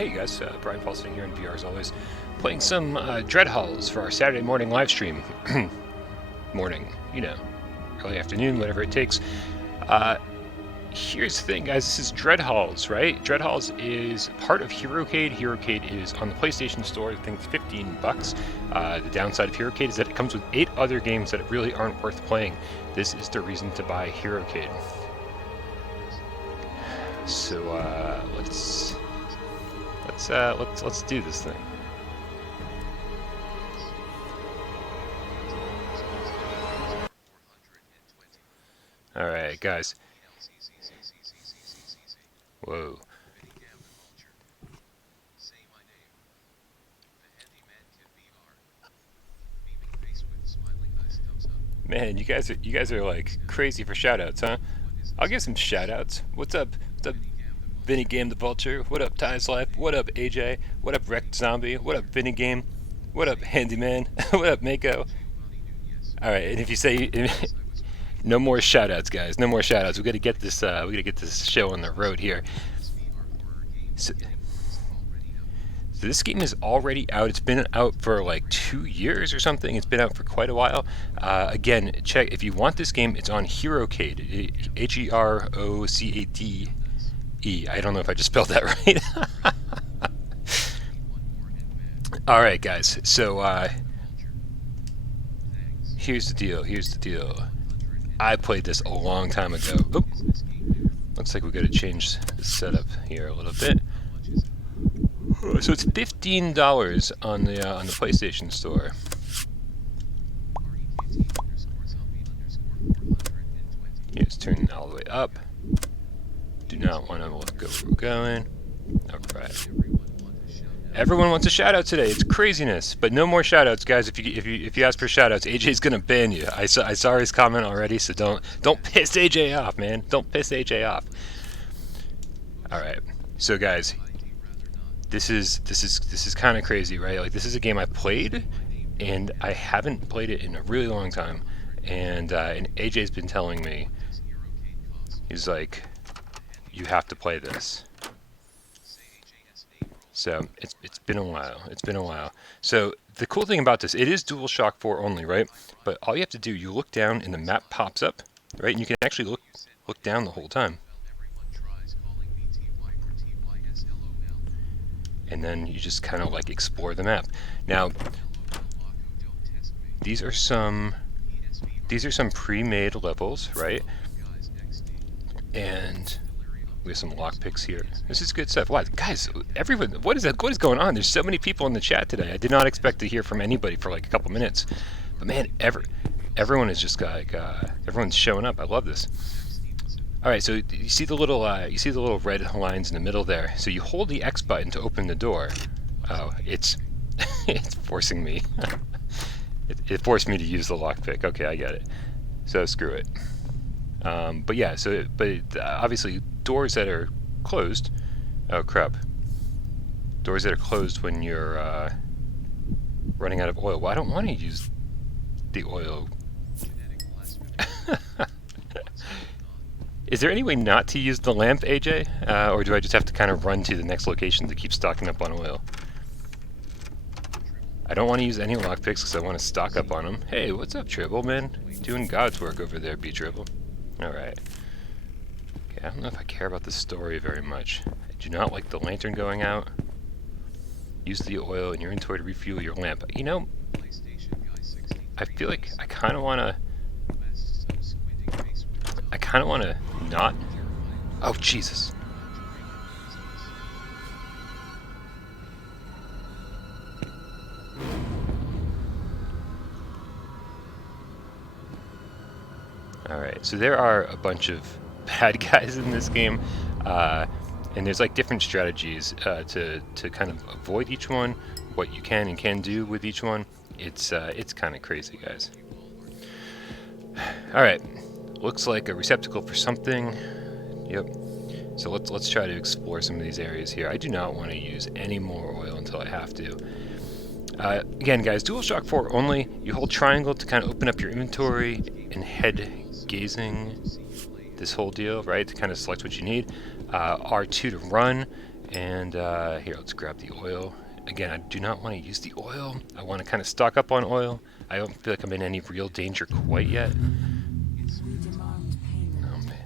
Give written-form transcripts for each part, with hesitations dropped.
Hey you guys, Brian Paul sitting here in VR as always, playing some Dreadhalls for our Saturday morning live stream. Morning, you know, early afternoon, whatever it takes. Here's the thing, guys, this is Dreadhalls, right? Dreadhalls is part of Herocade. Herocade is on the PlayStation Store, I think it's $15. The downside of Herocade is that it comes with 8 other games that really aren't worth playing. This is the reason to buy Herocade. So let's do this thing. All right, guys. Whoa. Man, you guys are like crazy for shoutouts, huh? I'll give some shoutouts. What's up? What's up, Vinny Game the Vulture? What up, Ty's Life? What up, AJ? What up, Wrecked Zombie? What up, Vinny Game? What up, Handyman? What up, Mako? All right, and if you say no more shoutouts, guys, no more shoutouts. We got to get this. We got to get this show on the road here. So this game is already out. It's been out for like 2 years or something. It's been out for quite a while. Again, check if you want this game. It's on Herocade. Herocade. I don't know if I just spelled that right. All right, guys. So here's the deal. I played this a long time ago. Oop. Looks like we got to change the setup here a little bit. So it's $15 on the PlayStation Store. Let's turn it all the way up. Do not want to go where we're going. All right. Everyone wants a shout out today. It's craziness, but no more shout outs, guys. If you ask for shout outs, AJ's gonna ban you. I saw his comment already, so don't piss AJ off, man. Don't piss AJ off. All right. So guys, this is kind of crazy, right? Like this is a game I played, and I haven't played it in a really long time. And AJ's been telling me, he's like, you have to play this. So it's been a while. It's been a while. So the cool thing about this, it is DualShock 4 only, right? But all you have to do, you look down and the map pops up, right? And you can actually look down the whole time. And then you just kind of like explore the map. Now, these are some pre-made levels, right? And we have some lockpicks here. This is good stuff. Wow, guys, everyone, what is going on? There's so many people in the chat today. I did not expect to hear from anybody for like a couple minutes. But man, everyone is just like everyone's showing up. I love this. All right, so you see the little red lines in the middle there. So you hold the X button to open the door. Oh, it's it's forcing me. It forced me to use the lockpick. Okay, I get it. So screw it. But yeah, obviously doors that are closed. Oh crap! Doors that are closed when you're running out of oil. Well, I don't want to use the oil. Is there any way not to use the lamp, AJ? Or do I just have to kind of run to the next location to keep stocking up on oil? I don't want to use any lockpicks because I want to stock up on them. Hey, what's up, Tribble, man? Doing God's work over there, B-Tribble. Alright. Okay, I don't know if I care about the story very much. I do not like the lantern going out. Use the oil in your inventory to refuel your lamp. You know, I feel like I kind of want to not... Oh, Jesus. Alright, so there are a bunch of bad guys in this game, and there's like different strategies to kind of avoid each one, what you can and can do with each one. It's kind of crazy, guys. Alright, looks like a receptacle for something. Yep. So let's try to explore some of these areas here. I do not want to use any more oil until I have to. Again, guys, DualShock 4 only. You hold triangle to kind of open up your inventory and head gazing this whole deal, right, to kind of select what you need. R2 to run, And here, let's grab the oil. Again, I do not want to use the oil. I want to kind of stock up on oil. I don't feel like I'm in any real danger quite yet. Oh, man.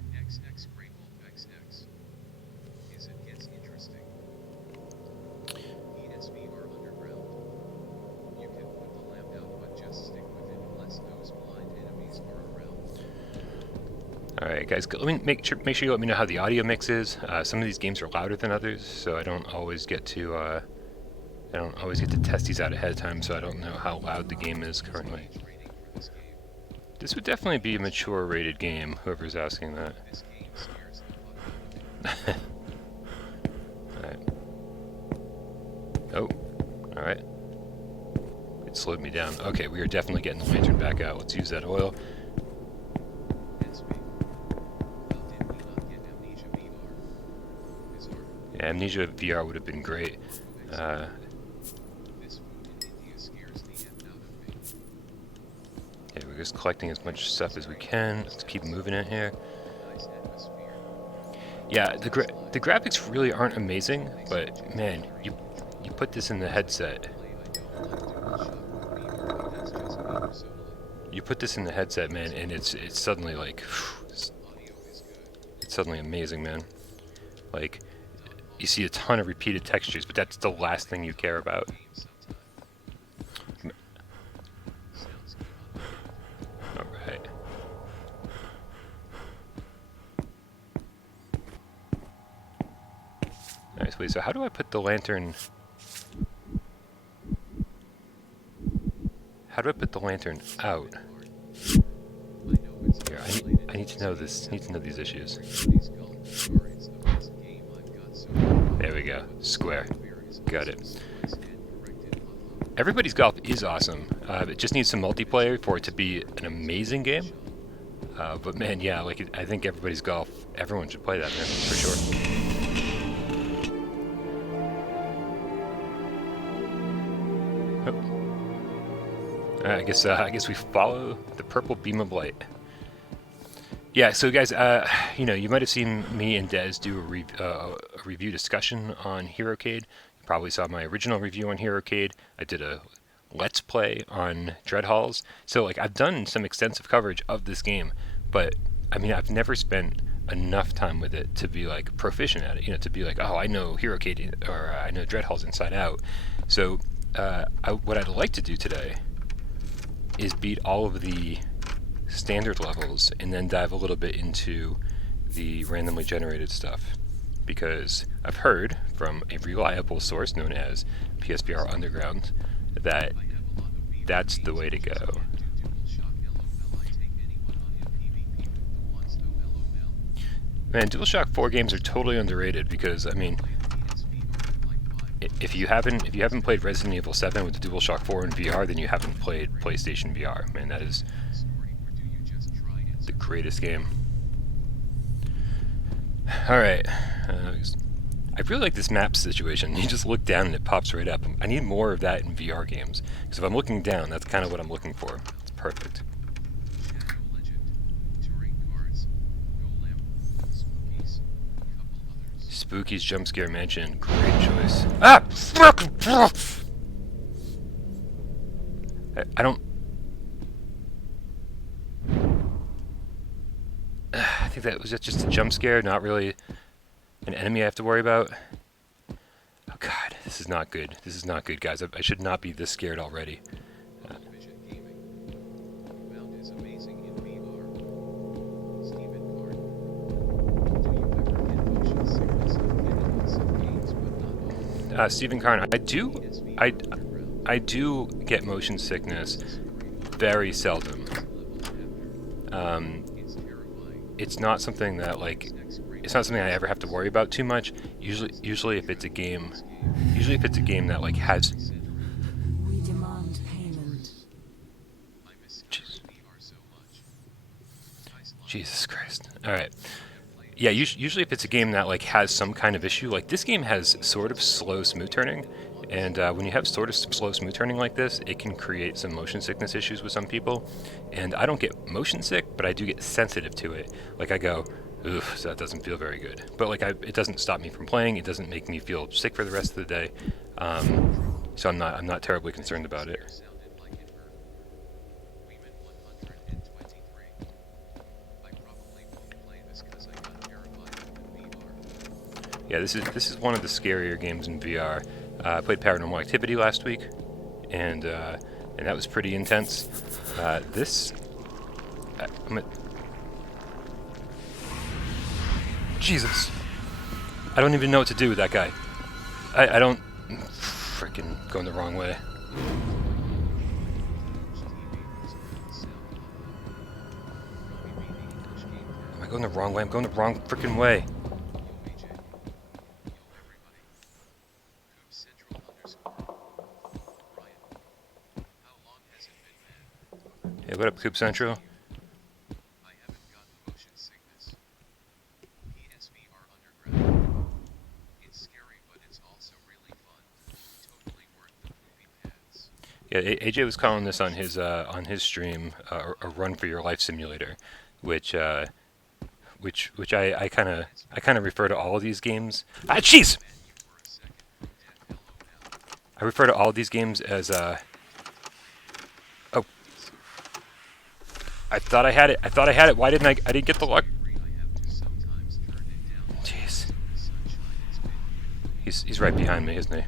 Alright guys, let me make sure you let me know how the audio mix is. Some of these games are louder than others, so I don't always get to test these out ahead of time, so I don't know how loud the game is currently. This would definitely be a mature rated game, whoever's asking that. Alright. Oh, alright. It slowed me down. Okay, we are definitely getting the lantern back out. Let's use that oil. Yeah, Amnesia VR would have been great. Yeah, we're just collecting as much stuff as we can. Let's keep moving it here. Yeah, the graphics really aren't amazing, but man, you put this in the headset. You put this in the headset, man, and it's suddenly like, it's suddenly amazing, man. Like, you see a ton of repeated textures, but that's the last thing you care about. Alright. Nice, wait, so how do I put the lantern... How do I put the lantern out? Here, I need to know this. I need to know these issues. There we go. Square. Got it. Everybody's Golf is awesome. It just needs some multiplayer for it to be an amazing game. But man, yeah, like I think Everybody's Golf, everyone should play that, man, for sure. I guess we follow the purple beam of light. Yeah, so guys, you know, you might have seen me and Des do a review discussion on Herocade. You probably saw my original review on Herocade. I did a Let's Play on Dreadhalls. So, like, I've done some extensive coverage of this game, but, I mean, I've never spent enough time with it to be, like, proficient at it. You know, to be like, oh, I know Herocade, or I know Dreadhalls inside out. So, what I'd like to do today is beat all of the standard levels and then dive a little bit into the randomly generated stuff, because I've heard from a reliable source known as PSVR Underground that that's the way to go. Man, DualShock 4 games are totally underrated because, I mean, if you haven't played Resident Evil 7 with the DualShock 4 in VR, then you haven't played PlayStation VR. Man, that is the greatest game. Alright. I really like this map situation. You just look down and it pops right up. I need more of that in VR games. Because if I'm looking down, that's kind of what I'm looking for. It's perfect. Spooky's Jump Scare Mansion. Great choice. Ah! I don't... I think that was just a jump scare, not really an enemy I have to worry about. Oh god, this is not good. This is not good, guys. I should not be this scared already. Stephen Carn, I do get motion sickness very seldom. It's not something that, like, it's not something I ever have to worry about too much. Usually if it's a game that, like, has... We demand payment. Jesus Christ. Alright. Yeah, usually if it's a game that, like, has some kind of issue, like, this game has sort of slow smooth turning, and when you have sort of slow smooth turning like this, it can create some motion sickness issues with some people, and I don't get motion sick, but I do get sensitive to it. Like, I go, Oof, so that doesn't feel very good. But like, it doesn't stop me from playing. It doesn't make me feel sick for the rest of the day. So I'm not terribly concerned about it. Yeah, this is one of the scarier games in VR. I played Paranormal Activity last week, and that was pretty intense. Jesus, I don't even know what to do with that guy. I don't freaking going the wrong way. Am I going the wrong way? I'm going the wrong freaking way. Hey, what up, Coop Central? Yeah, AJ was calling this on his stream a run for your life simulator, which I kind of refer to all of these games. Ah, jeez! I refer to all of these games as oh, I thought I had it. I thought I had it. Why didn't I didn't get the luck? Jeez. He's right behind me, isn't he?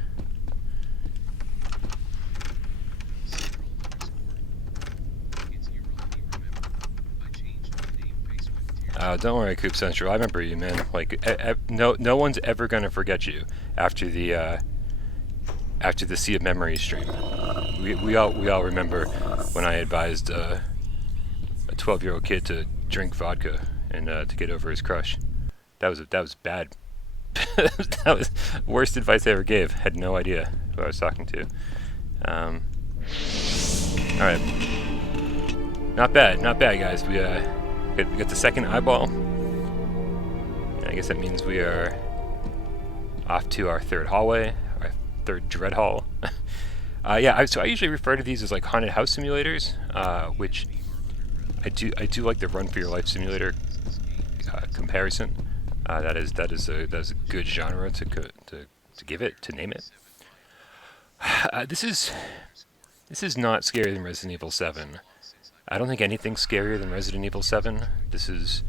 Don't worry, Coop Central. I remember you, man. Like, no one's ever gonna forget you after the Sea of Memories stream. We all remember when I advised a 12-year-old kid to drink vodka and to get over his crush. That was bad. That was worst advice I ever gave. Had no idea who I was talking to. All right, not bad, guys. We got the second eyeball. And I guess that means we are off to our third hallway, our third Dreadhall. Yeah, so I usually refer to these as like haunted house simulators, which I do like the Run for Your Life simulator comparison. That is a good genre to give it, to name it. This is not scarier than Resident Evil 7. I don't think anything's scarier than Resident Evil 7. This is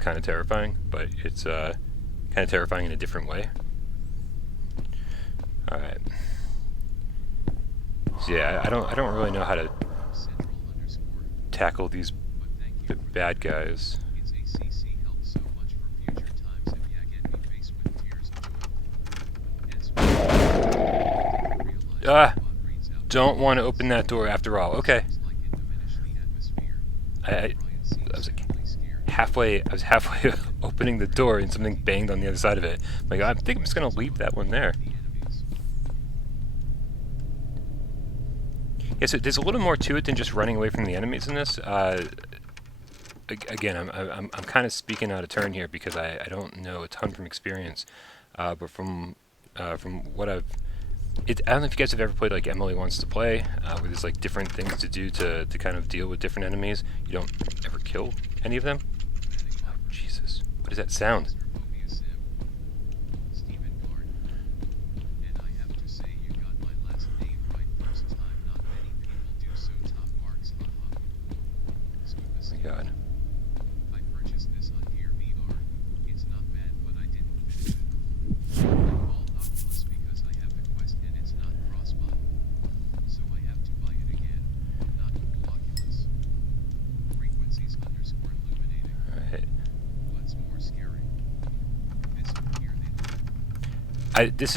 kind of terrifying, but it's kind of terrifying in a different way. All right. So yeah, I don't really know how to tackle these bad guys. Don't want to open that door after all. Okay. I was like halfway. I was halfway opening the door, and something banged on the other side of it. I'm like, I think I'm just gonna leave that one there. Yeah, so there's a little more to it than just running away from the enemies in this. Again, I'm kind of speaking out of turn here because I don't know a ton from experience, but from what I don't know if you guys have ever played like Emily Wants to Play, where there's like different things to do to kind of deal with different enemies. You don't ever kill any of them. Oh, Jesus, what is that sound? Oh my God. This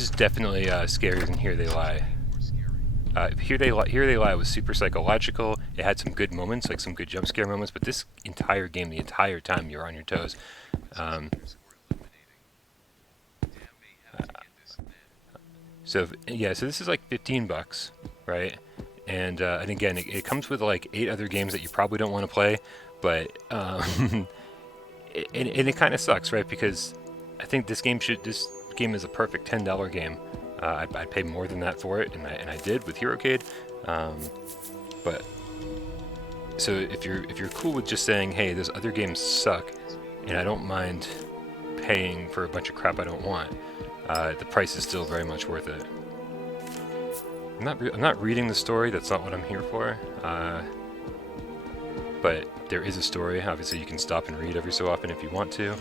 is definitely scarier than Here They Lie. Here They Lie was super psychological. It had some good moments, like some good jump scare moments, but this entire game, the entire time, you're on your toes. So this is like $15, right? And again, it comes with like 8 other games that you probably don't want to play, but it kind of sucks, right? Because I think this game is a perfect $10 game. I'd pay more than that for it, and I did with Herocade. But so if you're cool with just saying, hey, those other games suck, and I don't mind paying for a bunch of crap I don't want. The price is still very much worth it. I'm not reading the story. That's not what I'm here for. But there is a story. Obviously, you can stop and read every so often if you want to.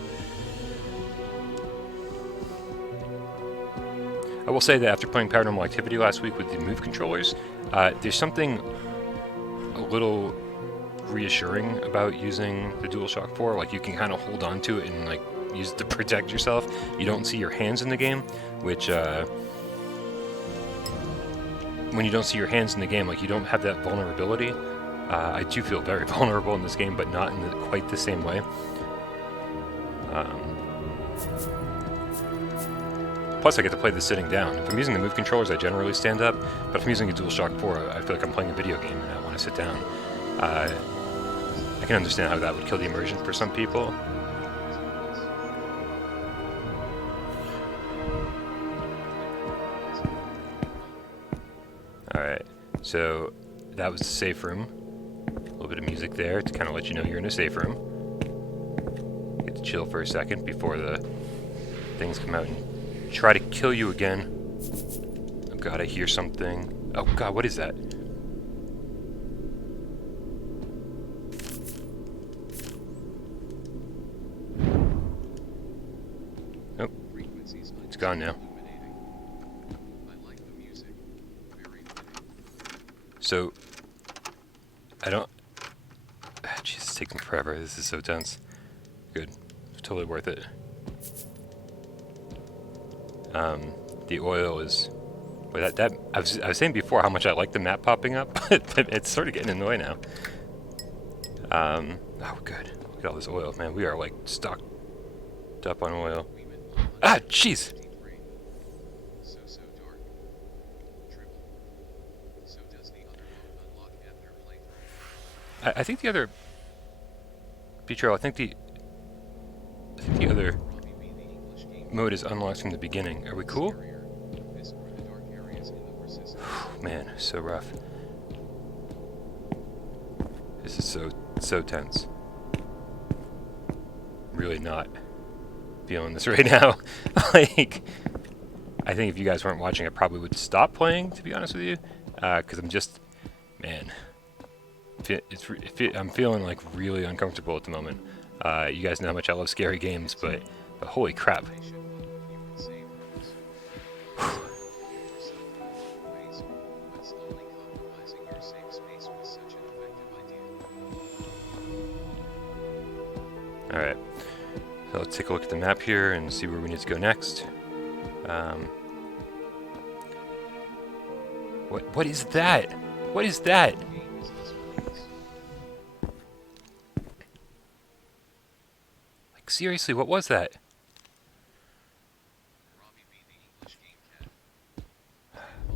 I will say that after playing Paranormal Activity last week with the Move controllers, there's something a little reassuring about using the DualShock 4. Like, you can kind of hold on to it and like use it to protect yourself. You don't see your hands in the game, which when you don't see your hands in the game, like, you don't have that vulnerability. I do feel very vulnerable in this game, but not in quite the same way. Plus, I get to play this sitting down. If I'm using the Move controllers, I generally stand up, but if I'm using a DualShock 4, I feel like I'm playing a video game and I want to sit down. I can understand how that would kill the immersion for some people. Alright, so that was the safe room. A little bit of music there to kind of let you know you're in a safe room. Get to chill for a second before the things come out and try to kill you again. Oh god, I hear something. Oh god, what is that? Oh, it's gone now. So, I don't... Jeez, it's taking forever. This is so tense. Good. It's totally worth it. The oil is... Well, I was saying before how much I like the map popping up, but it's sort of getting annoying now. Oh, good. Look at all this oil, man. We are, like, stocked up on oil. Ah, jeez! I think the other... Petro, I think the other mode is unlocked from the beginning. Are we cool? Man, so rough. This is so tense. Really not feeling this right now. Like, I think if you guys weren't watching, I probably would stop playing, to be honest with you, because I'm just, man, I'm feeling like really uncomfortable at the moment. You guys know how much I love scary games, but holy crap. Alright, so let's take a look at the map here and see where we need to go next. What is that? What is that? Like, seriously, what was that?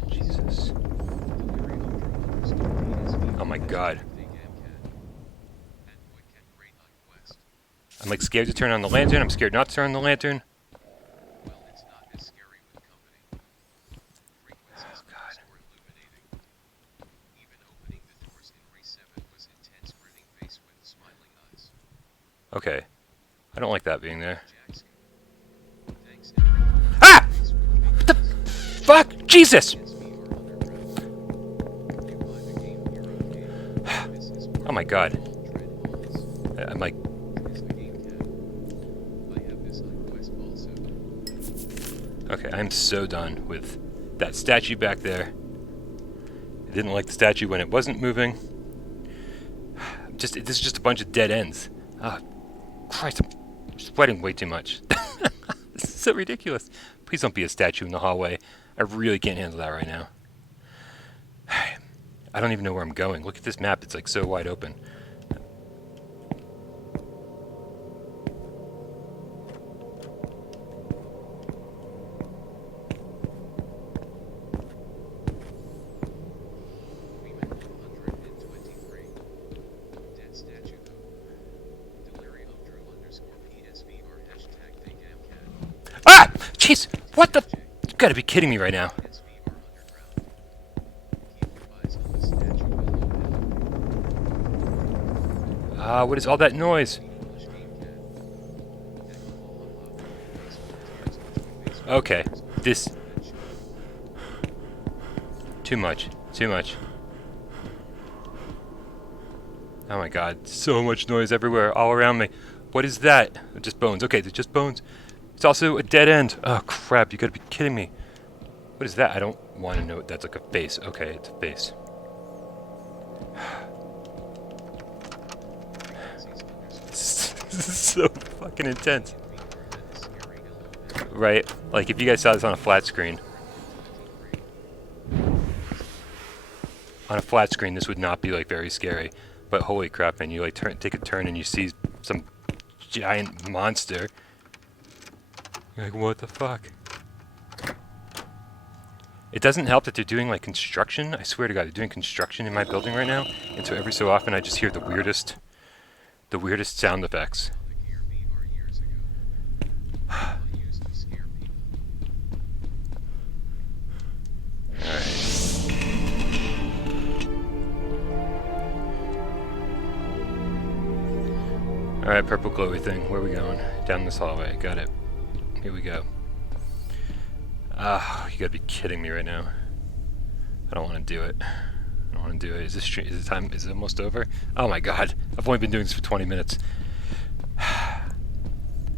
Jesus. Oh my god. I'm like scared to turn on the lantern. I'm scared not to turn on the lantern. Oh god. Okay. I don't like that being there. Ah! What the fuck? Jesus! Oh my god. I'm like... Okay, I'm so done with that statue back there. I didn't like the statue when it wasn't moving. This is just a bunch of dead ends. Oh, Christ, I'm sweating way too much. This is so ridiculous. Please don't be a statue in the hallway. I really can't handle that right now. I don't even know where I'm going. Look at this map. It's like so wide open. Ah! Jeez! What the... You gotta be kidding me right now. What is all that noise? Okay. This... Too much. Too much. Oh my god. So much noise everywhere, all around me. What is that? Just bones. Okay, it's just bones. It's also a dead end. Oh crap, you gotta be kidding me. What is that? I don't want to know. That's like a face. Okay, it's a face. This is so fucking intense. Right? Like, if you guys saw this on a flat screen. On a flat screen, this would not be, like, very scary. But holy crap, man. You, like, take a turn and you see some giant monster. You're like, what the fuck? It doesn't help that they're doing, like, construction. I swear to God, they're doing construction in my building right now. And so every so often I just hear the weirdest sound effects. Alright, purple glowy thing. Where are we going? Down this hallway. Got it. Here we go. Ah, you gotta be kidding me right now. I don't want to do it. I don't want to do it. Is it time? Is it almost over? Oh my god. I've only been doing this for 20 minutes. I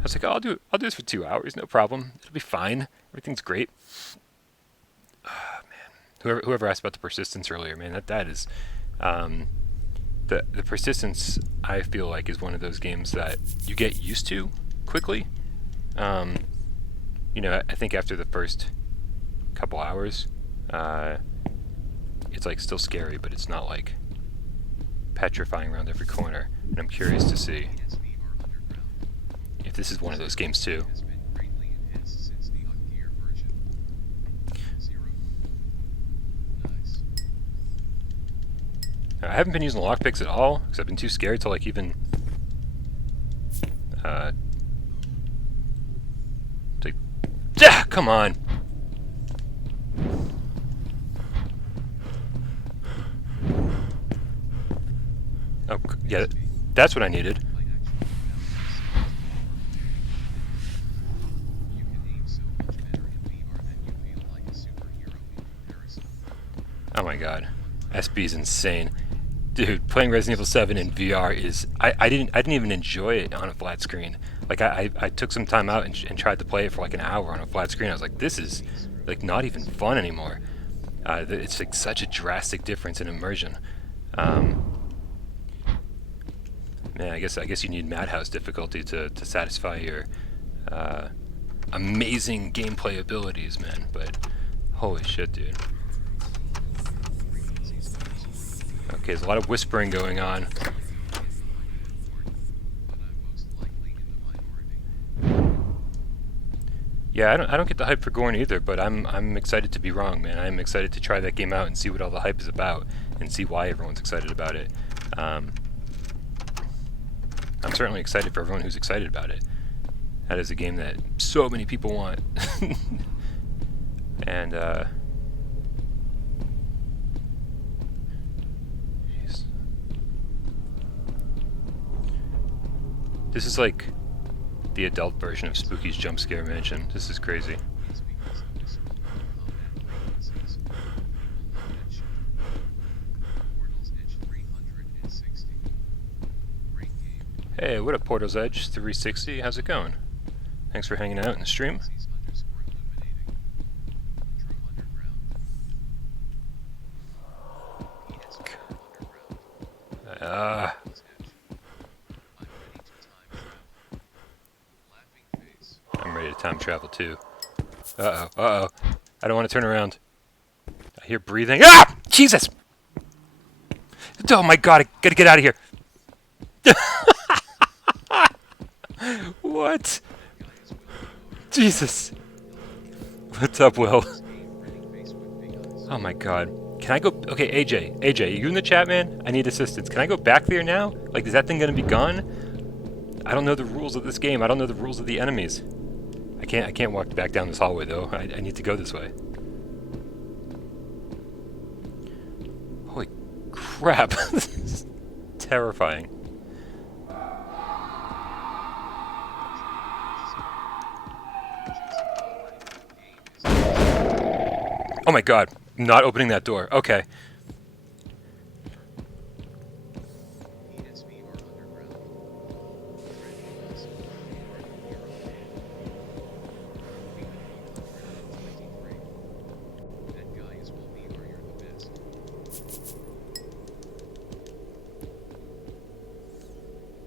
was like, oh, I'll do this for 2 hours. No problem. It'll be fine. Everything's great. Oh, man. Whoever asked about the persistence earlier, man, that is... The persistence, I feel like, is one of those games that you get used to quickly. You know, I think after the first couple hours, it's like still scary, but it's not like petrifying around every corner. And I'm curious to see if this is one of those games too. I haven't been using lockpicks at all, because I've been too scared to, like, even... like, yeah, come on! Oh, yeah, that's what I needed. Oh my god. SB's insane. Dude, playing Resident Evil 7 in VR is... I didn't even enjoy it on a flat screen. Like, I took some time out and tried to play it for like an hour on a flat screen. I was like, this is like not even fun anymore. It's like such a drastic difference in immersion. Man, I guess you need Madhouse difficulty to satisfy your amazing gameplay abilities, man. But holy shit, dude. Okay, there's a lot of whispering going on. Yeah, I don't get the hype for Gorn either, but I'm excited to be wrong, man. I'm excited to try that game out and see what all the hype is about and see why everyone's excited about it. I'm certainly excited for everyone who's excited about it. That is a game that so many people want. And this is like the adult version of Spooky's Jump Scare Mansion. This is crazy. Hey, what up, Portal's Edge 360? How's it going? Thanks for hanging out in the stream. I'm ready to time travel too. Uh-oh. I don't want to turn around. I hear breathing. Ah! Jesus! Oh my god, I gotta get out of here. What? Jesus. What's up, Will? Oh my god. Can I go... Okay, AJ, are you in the chat, man? I need assistance. Can I go back there now? Like, is that thing gonna be gone? I don't know the rules of this game. I don't know the rules of the enemies. I can't walk back down this hallway, though. I need to go this way. Holy crap. This is terrifying. Oh my god, I'm not opening that door. Okay. PSVR Underground. Dreadhalls. Herocade. That guy is will be or you're the best.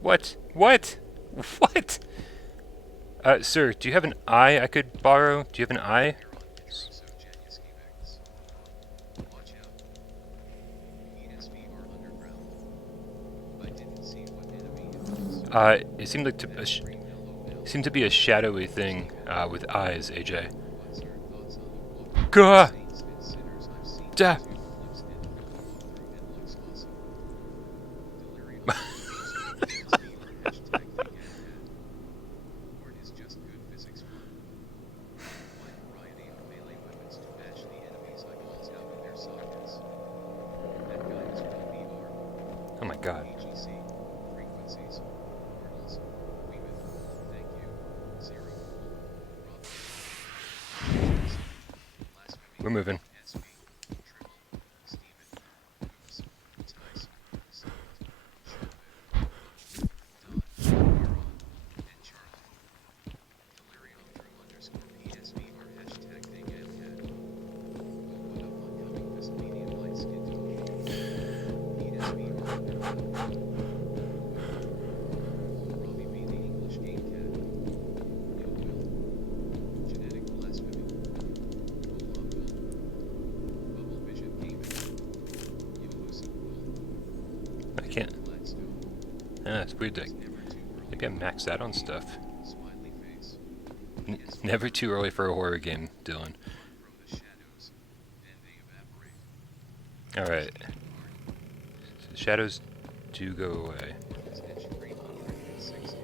What? What? What? Sir, do you have an eye I could borrow? Do you have an eye? Watch out. PSVR Underground. I didn't see what enemy it was. It seemed like seemed to be a shadowy thing, with eyes, AJ. What's your thoughts on the book? Gah! Saints and sinners I've seen Da! two flips and film walkthrough and looks awesome. Delirium. Hashtag or it is just good physics fun. Wide variety of melee weapons to match the enemies' eyeballs out in their sockets. That guy is real VR. Oh my god. AGC, frequencies, portals, Weeman, thank you, Zero, Rob, Blasphemy, We're moving. SB, Triple, Steven, Oops, Tice, Salt, Shove, Don, Aaron, and Charlie. Delirium Drew _PSVR hashtag ThinkAdCat. We'll put up upcoming Fist Medium Light Skin Tone. PSVR Robbie B. The English Game Cat. Yo Will. Genetic Blasphemy. Will. Bubble Vision Gaming. Yo Lucy Will. I can't. Gladstone. It's weird that Never too early. maybe I maxed out on stuff. Smiley face. Never too early for a horror game, Dylan. From the shadows. And they evaporate. Alright. The shadows do go away. It's edge 360.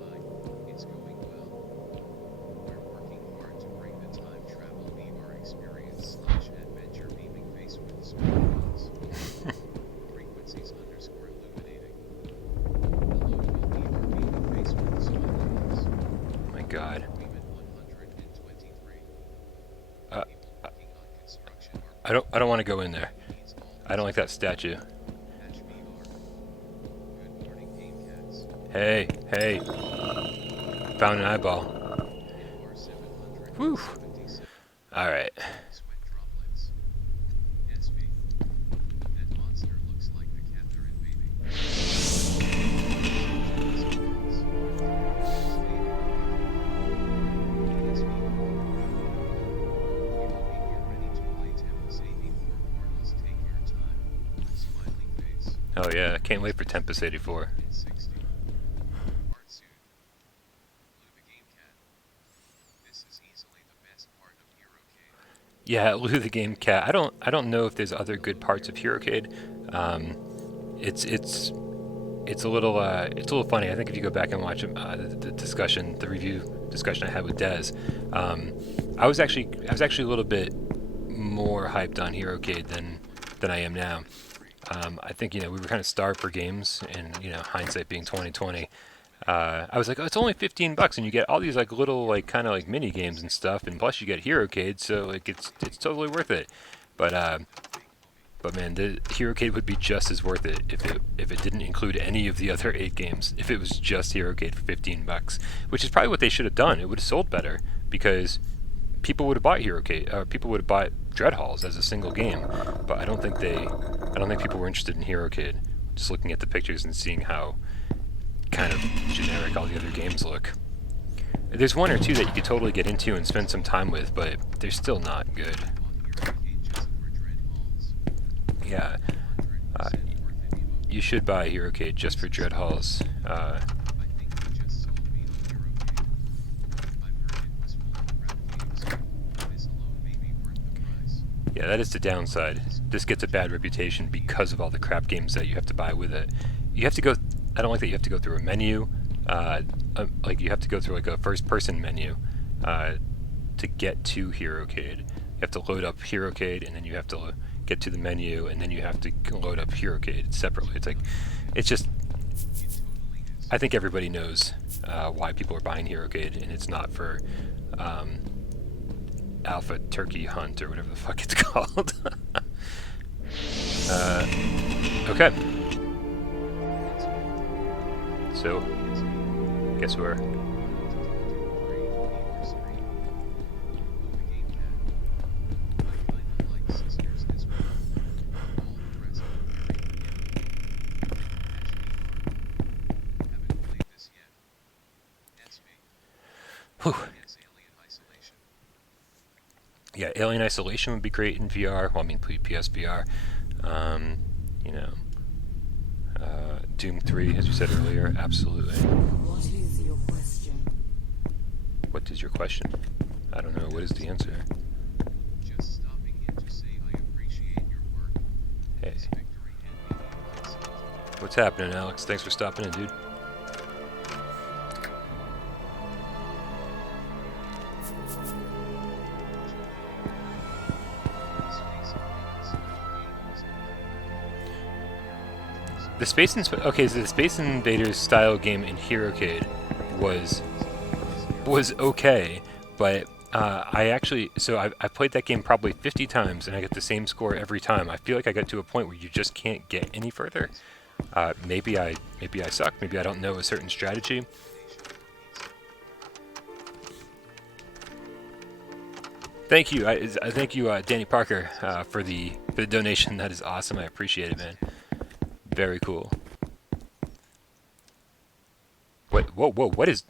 Hi, it's going well. We're working hard to bring the time travel VR experience / adventure beaming face with smartphones. Frequencies _ illuminating. Hello, will VR beaming face with smartphones. My god. Weeman 123. Uh, People working on construction are I don't want to go in there. needs all I don't like that statue. Patch VR. Good morning, Game Cats. Hey, hey. Found an eyeball. VR 777. Whew. Alright. Sweat droplets. SB. That monster looks like the Catherine baby. Oh yeah, can't wait for Tempest 84. This is easily the best part of Herocade. Yeah, Lou the Game Cat. I don't know if there's other good parts of Herocade. It's a little funny. I think if you go back and watch the discussion, the review discussion I had with Dez, I was actually a little bit more hyped on Herocade than I am now. I think we were kind of starved for games, and hindsight being 2020. I was like, oh, it's only $15, and you get all these like little kind of mini games and stuff, and plus you get Herocade, so it's totally worth it. But man, the Herocade would be just as worth it if it didn't include any of the other 8 games. If it was just Herocade for $15, which is probably what they should have done. It would have sold better because people would have bought Herocade. People would have bought Dreadhalls as a single game. But I don't think people were interested in Herocade. Just looking at the pictures and seeing how kind of generic all the other games look. There's one or two that you could totally get into and spend some time with, but they're still not good. Yeah, you should buy Herocade just for Dreadhalls. Yeah, that is the downside. This gets a bad reputation because of all the crap games that you have to buy with it. You have to go. I don't like that you have to go through a menu. Like you have to go through a first-person menu to get to Herocade. You have to load up Herocade, and then you have to get to the menu, and then you have to load up Herocade separately. It's just. I think everybody knows why people are buying Herocade, and it's not for Alpha Turkey Hunt or whatever the fuck it's called. Okay. So, guess we're... Whew. Yeah, Alien Isolation would be great in VR. Well, I mean, PSVR. You know, Doom 3, as you said earlier, absolutely. What is your question? What is your question? I don't know. What is the answer? Just stopping in to say I appreciate your work. Hey. This victory and meaning lies. What's happening, Alex? Thanks for stopping in, dude. The Space okay, so the Space Invaders style game in Herocade was okay, but I played that game probably 50 times and I get the same score every time. I feel like I got to a point where you just can't get any further. Maybe I suck. Maybe I don't know a certain strategy. Thank you, thank you, Danny Parker, for the donation. That is awesome. I appreciate it, man. Very cool. What? Whoa! What is?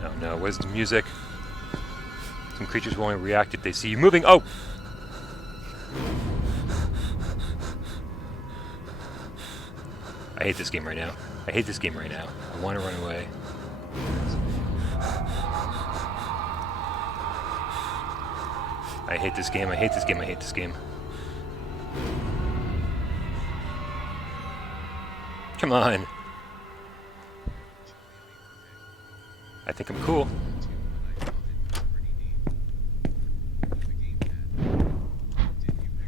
Oh no! What is the music? Some creatures will only react if they see you moving. Oh! I hate this game right now. I hate this game right now. I want to run away. I hate this game. I hate this game. I hate this game. Come on. I think I'm cool.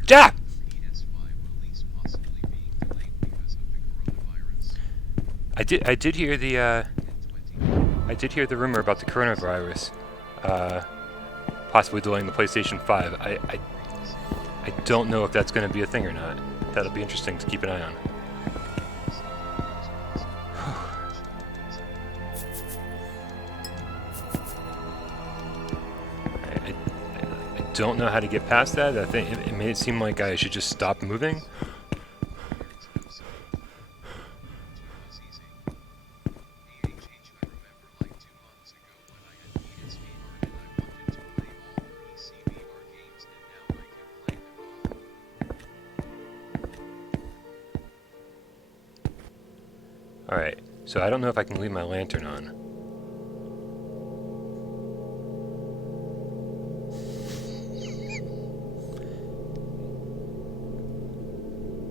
Ja! I did hear the rumor about the coronavirus. Possibly delaying the PlayStation 5. I don't know if that's going to be a thing or not. That'll be interesting to keep an eye on. I don't know how to get past that. I think it made it seem like I should just stop moving. Alright, so I don't know if I can leave my lantern on.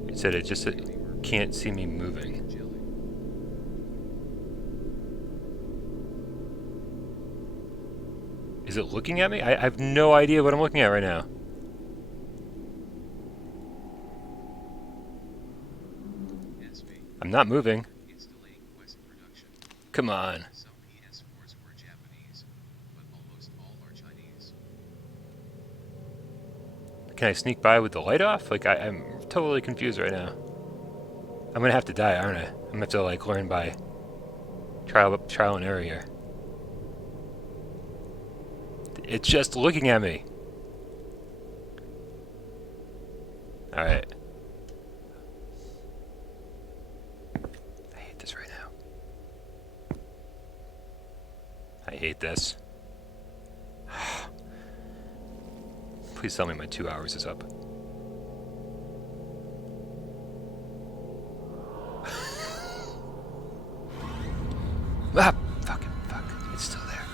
It said it just can't see me moving. Is it looking at me? I have no idea what I'm looking at right now. I'm not moving. Come on. Some PS4s were Japanese, but almost all are Chinese. Can I sneak by with the light off? Like, I'm totally confused right now. I'm gonna have to die, aren't I? I'm gonna have to, like, learn by trial and error here. It's just looking at me. Alright. I hate this right now. I hate this. Please tell me my 2 hours is up. Ah! Fuck. It's still there.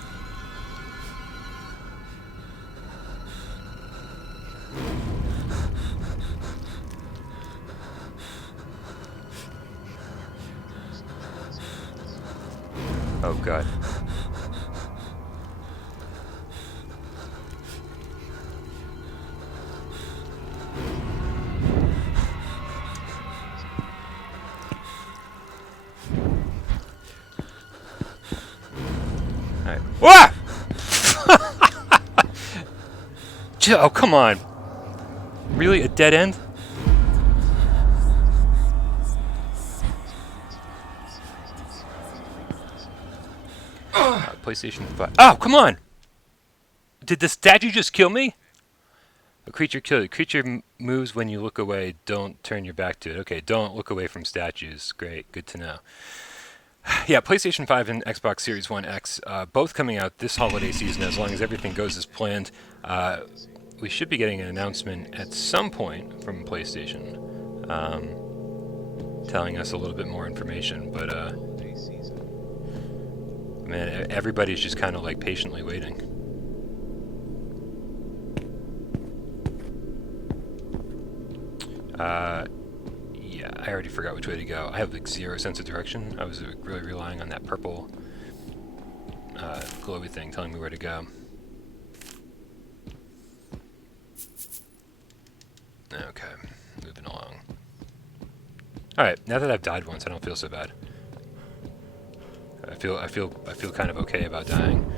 Oh god. Ah! Oh, come on. Really? A dead end? PlayStation 5. Oh, come on! Did the statue just kill me? A creature killed. A creature moves when you look away. Don't turn your back to it. Okay, don't look away from statues. Great, good to know. Yeah, PlayStation 5 and Xbox Series 1 X, both coming out this holiday season as long as everything goes as planned. We should be getting an announcement at some point from PlayStation telling us a little bit more information, but man, everybody's just kind of like patiently waiting. Yeah, I already forgot which way to go. I have like zero sense of direction. I was really relying on that purple glowy thing telling me where to go. Okay, moving along. Alright, now that I've died once, I don't feel so bad. I feel kind of okay about dying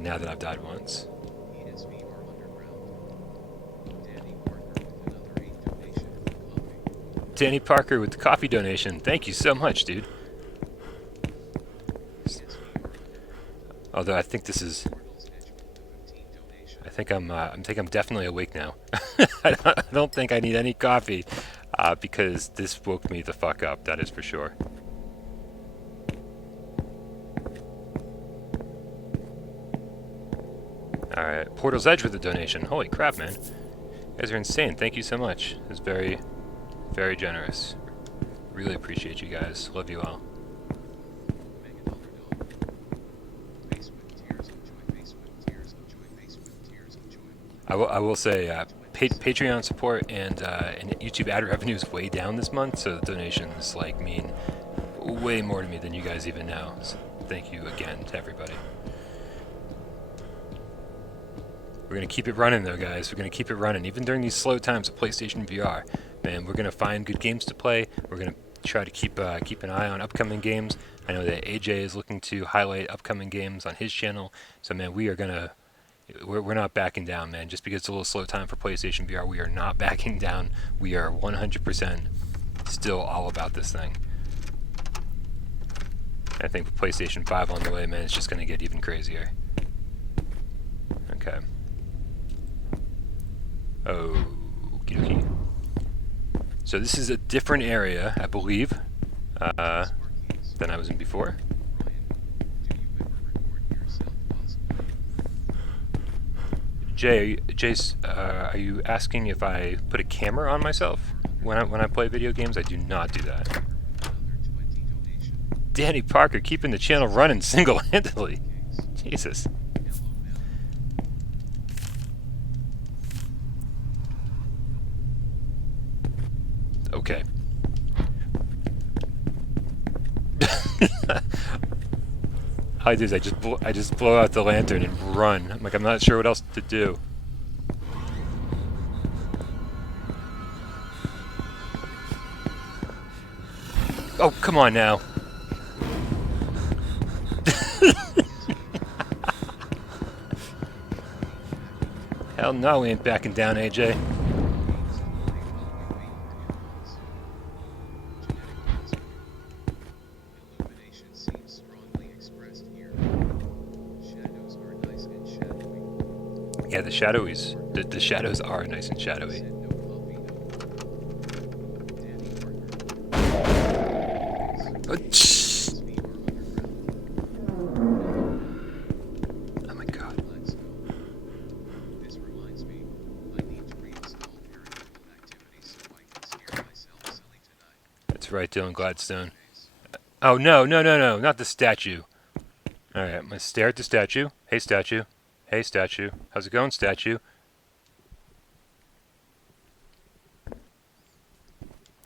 now that I've died once. PSVR Underground. Danny Parker with another 8 donation for coffee. Danny Parker with the coffee donation. Thank you so much, dude. Although I think this is, I think I'm definitely awake now. I don't think I need any coffee because this woke me the fuck up. That is for sure. Alright, Portal's Edge with a donation. Holy crap, man. You guys are insane. Thank you so much. It's very, very generous. Really appreciate you guys. Love you all. I will say, Patreon support and YouTube ad revenue is way down this month, so the donations like mean way more to me than you guys even know. So thank you again to everybody. We're gonna keep it running though, guys. We're gonna keep it running, even during these slow times of PlayStation VR. Man, we're gonna find good games to play. We're gonna try to keep an eye on upcoming games. I know that AJ is looking to highlight upcoming games on his channel. So man, we're not backing down, man. Just because it's a little slow time for PlayStation VR, we are not backing down. We are 100% still all about this thing. I think with PlayStation 5 on the way, man, it's just gonna get even crazier. Okay. Okie dokie. So this is a different area, I believe, than I was in before. Jace, are you asking if I put a camera on myself when I play video games? I do not do that. Danny Parker keeping the channel running single-handedly. Jesus. Okay. All I do is I just blow out the lantern and run. I'm like, I'm not sure what else to do. Oh, come on now. Hell no, we ain't backing down, AJ. Yeah, the shadows are nice and shadowy. Oh my god. This reminds me, I need to reinstall paranormal activity so I can scare myself silly tonight. That's right, Dylan Gladstone. Oh no, not the statue. Alright, I'm gonna stare at the statue. Hey statue. Hey statue. How's it going, statue?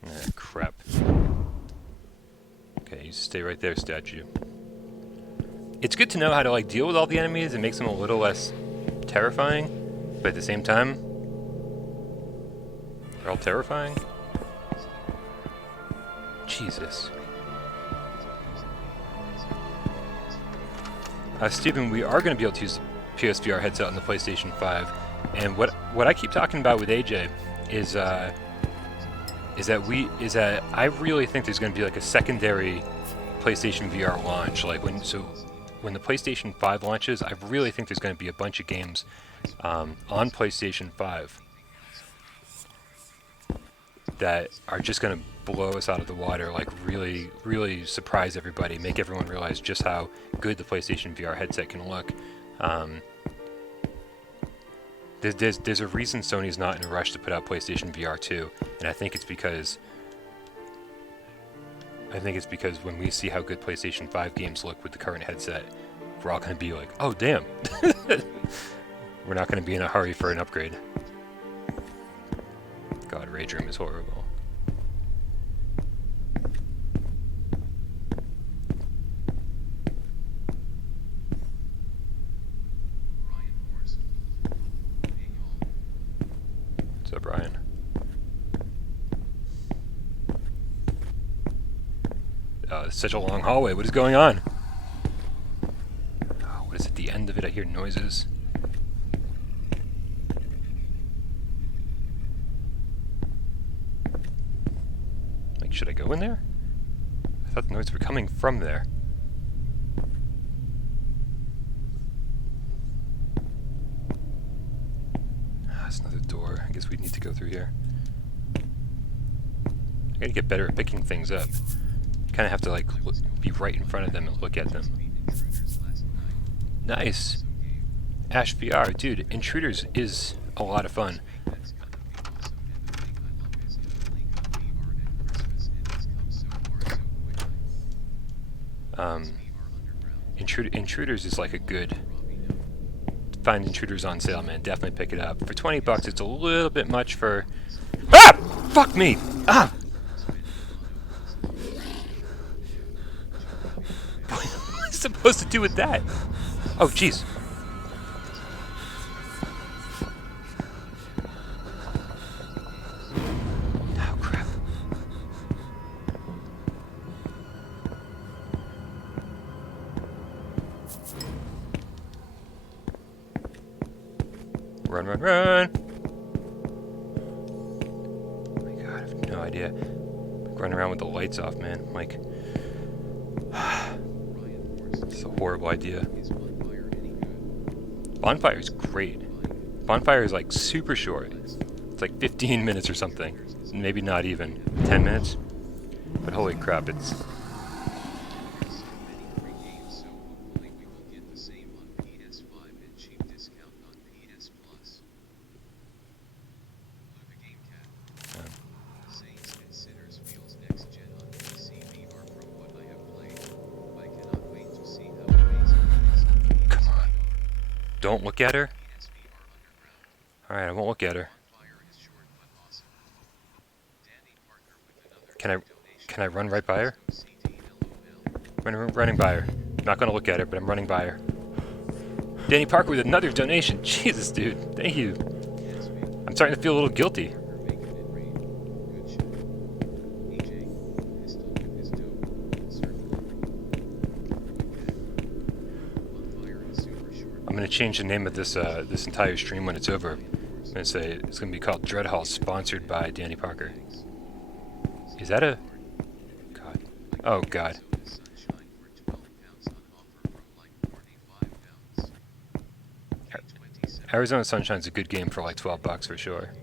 Ah, crap. Okay, you stay right there, statue. It's good to know how to like deal with all the enemies. It makes them a little less terrifying, but at the same time, they're all terrifying. Jesus. Steven, we are going to be able to use the PSVR headset on the PlayStation 5, and what I keep talking about with AJ is that I really think there's going to be like a secondary PlayStation VR launch. Like when the PlayStation 5 launches, I really think there's going to be a bunch of games on PlayStation 5 that are just going to blow us out of the water, like really, really surprise everybody, make everyone realize just how good the PlayStation VR headset can look. There's a reason Sony's not in a rush to put out PlayStation VR 2, and I think it's because when we see how good PlayStation 5 games look with the current headset, we're all going to be like, oh damn. We're not going to be in a hurry for an upgrade. God, Rage Room is horrible. What's up, Ryan? It's such a long hallway. What is going on? Oh, what is at the end of it? I hear noises. Like, should I go in there? I thought the noises were coming from there. That's another door. I guess we need to go through here. I gotta get better at picking things up. You kind of have to like be right in front of them and look at them. Nice! Ash VR, dude, Intruders is a lot of fun. Intruders is like a good... Find Intruders on sale, man. Definitely pick it up. For 20 bucks, it's a little bit much for... Ah! Fuck me! Ah! What am I supposed to do with that? Oh, jeez. Oh, crap. Run, run, run! Oh my god, I have no idea. I'm running around with the lights off, man. Like... It's a horrible idea. Bonfire is great. Bonfire is like super short. It's like 15 minutes or something. Maybe not even 10 minutes. But holy crap, it's... Don't look at her? Alright, I won't look at her. Can I run right by her? I'm running by her. Not gonna look at her, but I'm running by her. Danny Parker with another donation. Jesus, dude. Thank you. I'm starting to feel a little guilty. I'm gonna change the name of this this entire stream when it's over. I'm gonna say it's gonna be called Dreadhalls, sponsored by Danny Parker. Is that a... God. Oh, God. Arizona Sunshine's a good game for like 12 bucks for sure.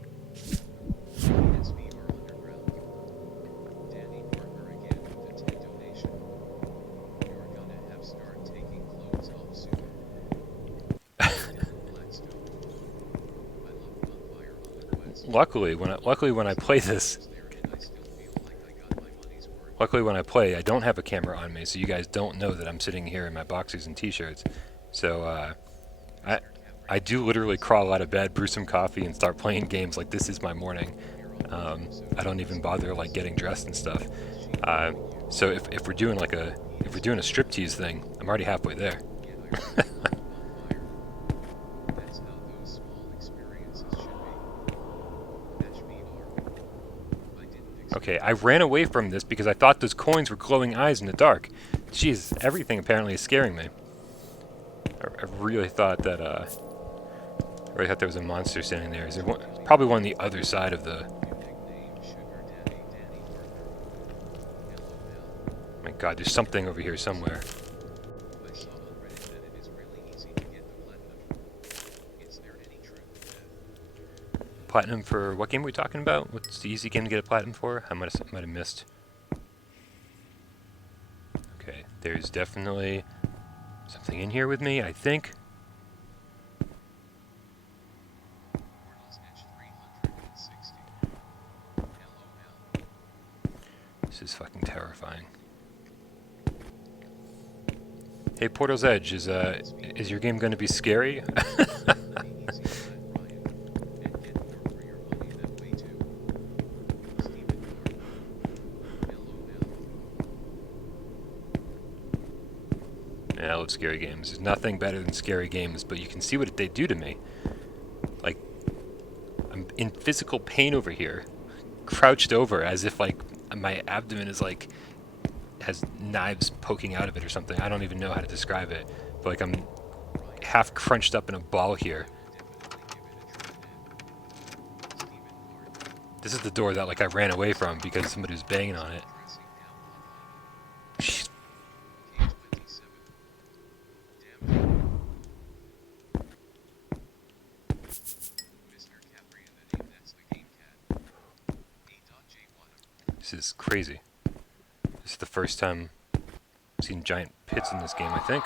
Luckily, when I play this, I don't have a camera on me, so you guys don't know that I'm sitting here in my boxers and t-shirts. So I do literally crawl out of bed, brew some coffee, and start playing games like this is my morning. I don't even bother like getting dressed and stuff. So if we're doing like a striptease thing, I'm already halfway there. Okay, I ran away from this because I thought those coins were glowing eyes in the dark. Jeez, everything apparently is scaring me. I really thought that, I really thought there was a monster standing there. Is there one? Probably one on the other side of the... My god, there's something over here somewhere. I saw on Reddit that it is really easy to get the platinum. Is there any truth in that? Platinum for what game are we talking about? What's the easy game to get a platinum for? I might have missed. Okay, there's definitely something in here with me, I think. Portal's Edge 360. LOL. This is fucking terrifying. Hey, Portal's Edge, is your game going to be scary? Yeah, I love scary games. There's nothing better than scary games, but you can see what they do to me. Like, I'm in physical pain over here, crouched over as if like my abdomen is like has knives poking out of it or something. I don't even know how to describe it. But like I'm half crunched up in a ball here. This is the door that like I ran away from because somebody was banging on it. This is crazy. This is the first time I've seen giant pits in this game, I think.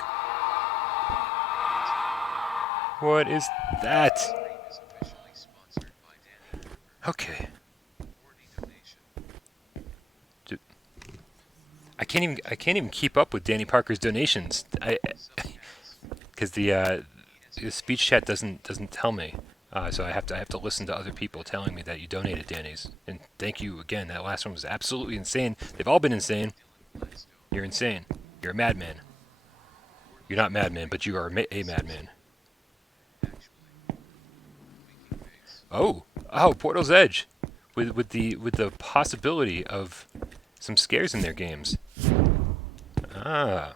What is that? Okay. Dude, I can't even keep up with Danny Parker's donations. Because the speech chat doesn't tell me. So I have to listen to other people telling me that you donated, Danny's. And thank you again. That last one was absolutely insane. They've all been insane. You're insane. You're a madman. You're not madman, but you are a madman. Oh, Portal's Edge, with the possibility of some scares in their games. Ah.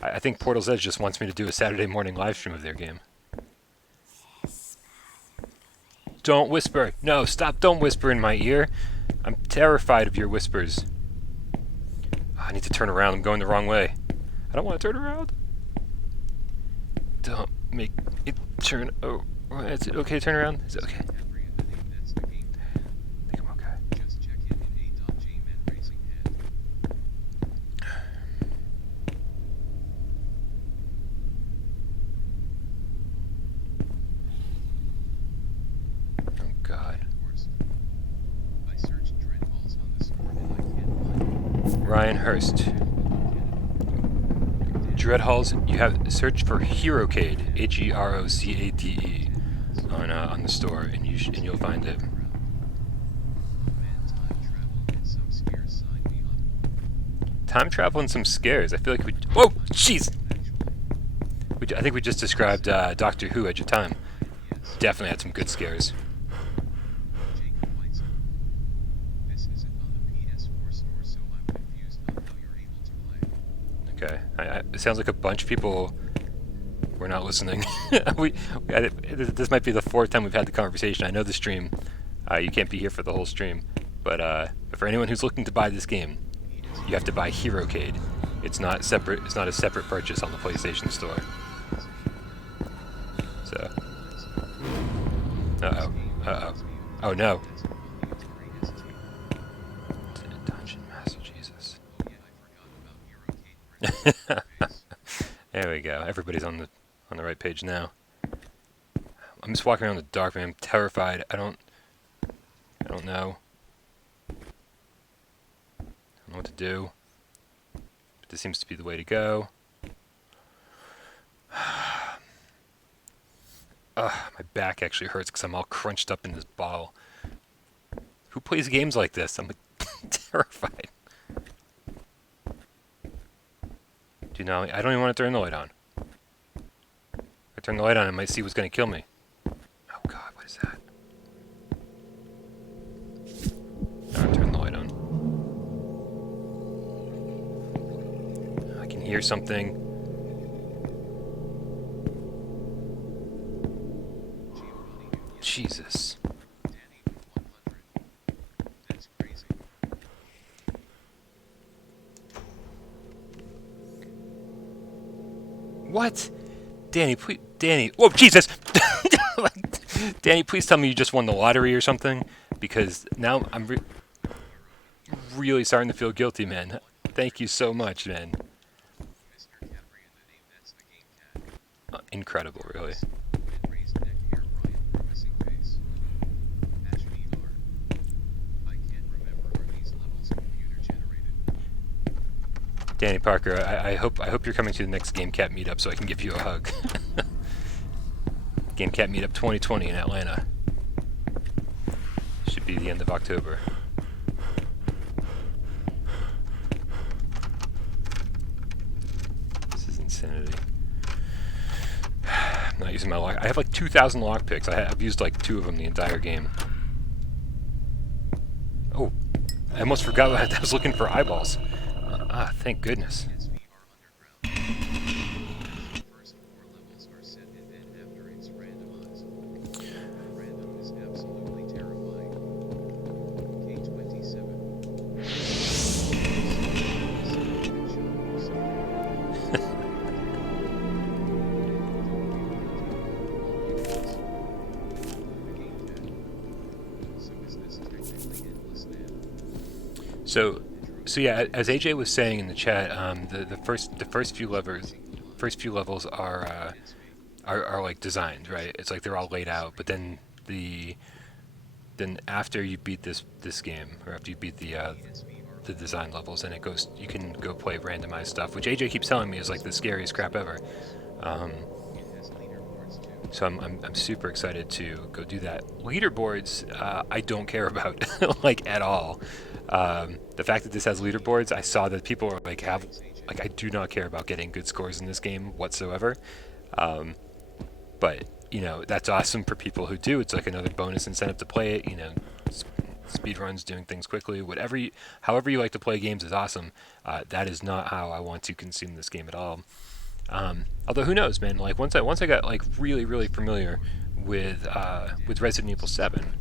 I think Portal's Edge just wants me to do a Saturday morning live stream of their game. Don't whisper. No, stop. Don't whisper in my ear. I'm terrified of your whispers. Oh, I need to turn around. I'm going the wrong way. I don't want to turn around. Don't make it turn. Oh, is it okay to turn around? Is it okay? I think I'm okay. Oh God. I searched Dreadhalls on the sword and I can't find it. Ryan Hurst. Dreadhalls, you have search for Herocade, Herocade, on the store, and you'll find it. Time travel and some scares. I feel like we. Whoa, jeez. I think we just described Doctor Who Edge of Time. Definitely had some good scares. This isn't on the PS4 store, so I'm confused on how you're able to play. Okay, it sounds like a bunch of people were not listening. This might be the fourth time we've had the conversation. I know the stream. You can't be here for the whole stream, but for anyone who's looking to buy this game, you have to buy Herocade. It's not separate. It's not a separate purchase on the PlayStation Store. So. Oh no. Dungeon Master Jesus. There we go. Everybody's on the right page now. I'm just walking around in the dark, man. I'm terrified. I don't know. I don't know what to do. But this seems to be the way to go. My back actually hurts because I'm all crunched up in this ball. Who plays games like this? I'm terrified. Do you know? I don't even want to turn the light on. If I turn the light on, I might see what's going to kill me. Oh God, what is that? I'll turn the light on. I can hear something. Jesus. Danny with 100. That's crazy. What? Danny, please. Danny. Whoa, Jesus! Danny, please tell me you just won the lottery or something. Because now I'm really starting to feel guilty, man. Thank you so much, man. Mr. Cadbury in the name, that's the game cat. Incredible, really. And raised neck hair, Brian, promising face. Ash VR. I can't remember, are these levels computer generated? Danny Parker, I hope you're coming to the next Game Cat meetup so I can give you a hug. Game Cat meetup 2020 in Atlanta. Should be the end of October. This is insanity. I'm not using my lock. I have like 2,000 lockpicks. I've used like 2 of them the entire game. Oh, I almost forgot I was looking for eyeballs. Thank goodness. PSVR Underground. The first 4 levels are set and then after it's randomized. Random is absolutely terrifying. K27. So is this technically endless now? So yeah, as AJ was saying in the chat, the first few levels are like designed, right? It's like they're all laid out, but then after you beat this game, or after you beat the design levels, and you can go play randomized stuff, which AJ keeps telling me is like the scariest crap ever. It has leaderboards too. So I'm super excited to go do that. Leaderboards, I don't care about like at all. The fact that this has leaderboards, I saw that people are like I do not care about getting good scores in this game whatsoever. But you know, that's awesome for people who do. It's like another bonus incentive to play it. You know, speed runs, doing things quickly, however you like to play games is awesome. That is not how I want to consume this game at all. Although who knows, man? Like once I got like really familiar with Resident Evil 7.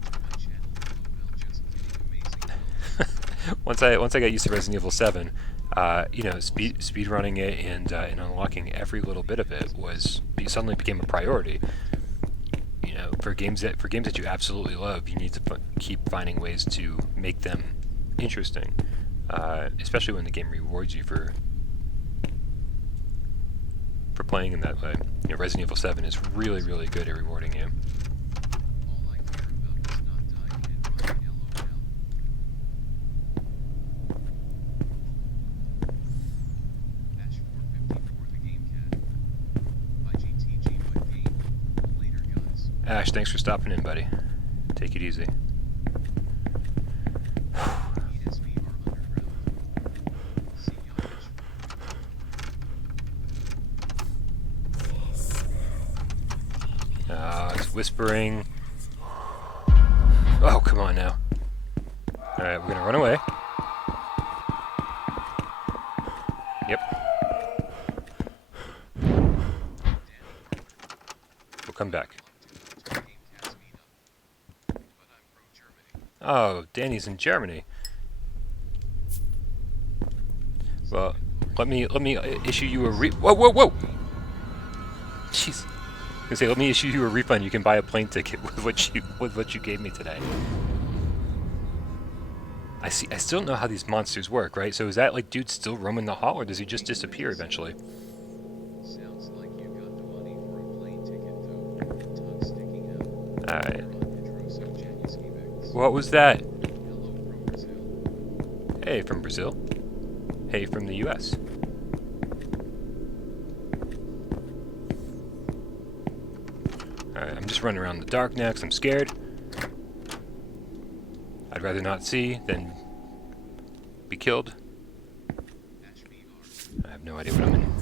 once I got used to Resident Evil 7, you know, speed running it and unlocking every little bit of it suddenly became a priority. You know, for games that you absolutely love, you need to keep finding ways to make them interesting, especially when the game rewards you for playing in that way. You know, Resident Evil 7 is really good at rewarding you. All I care about is not dying and running LOL. Ash 454 the game cat. IGTG what game? Later guys. Ash, thanks for stopping in, buddy. Take it easy. PSVR Underground. See y'all Ash. It's whispering. Oh, come on now. Alright, we're gonna run away. Yep. We'll come back. Oh, Danny's in Germany. Well, let me issue you a whoa! Jeez. I was gonna say, let me issue you a refund. You can buy a plane ticket with what you gave me today. I still don't know how these monsters work, right? So is that like dude still roaming the hall, or does he just disappear eventually? Sounds like you got the money for a plane ticket though. Tongue sticking out. Alright. What was that? Hello from Brazil. Hey, from Brazil. Hey, from the US. Alright, I'm just running around in the dark now because I'm scared. I'd rather not see than be killed. I have no idea what I'm in.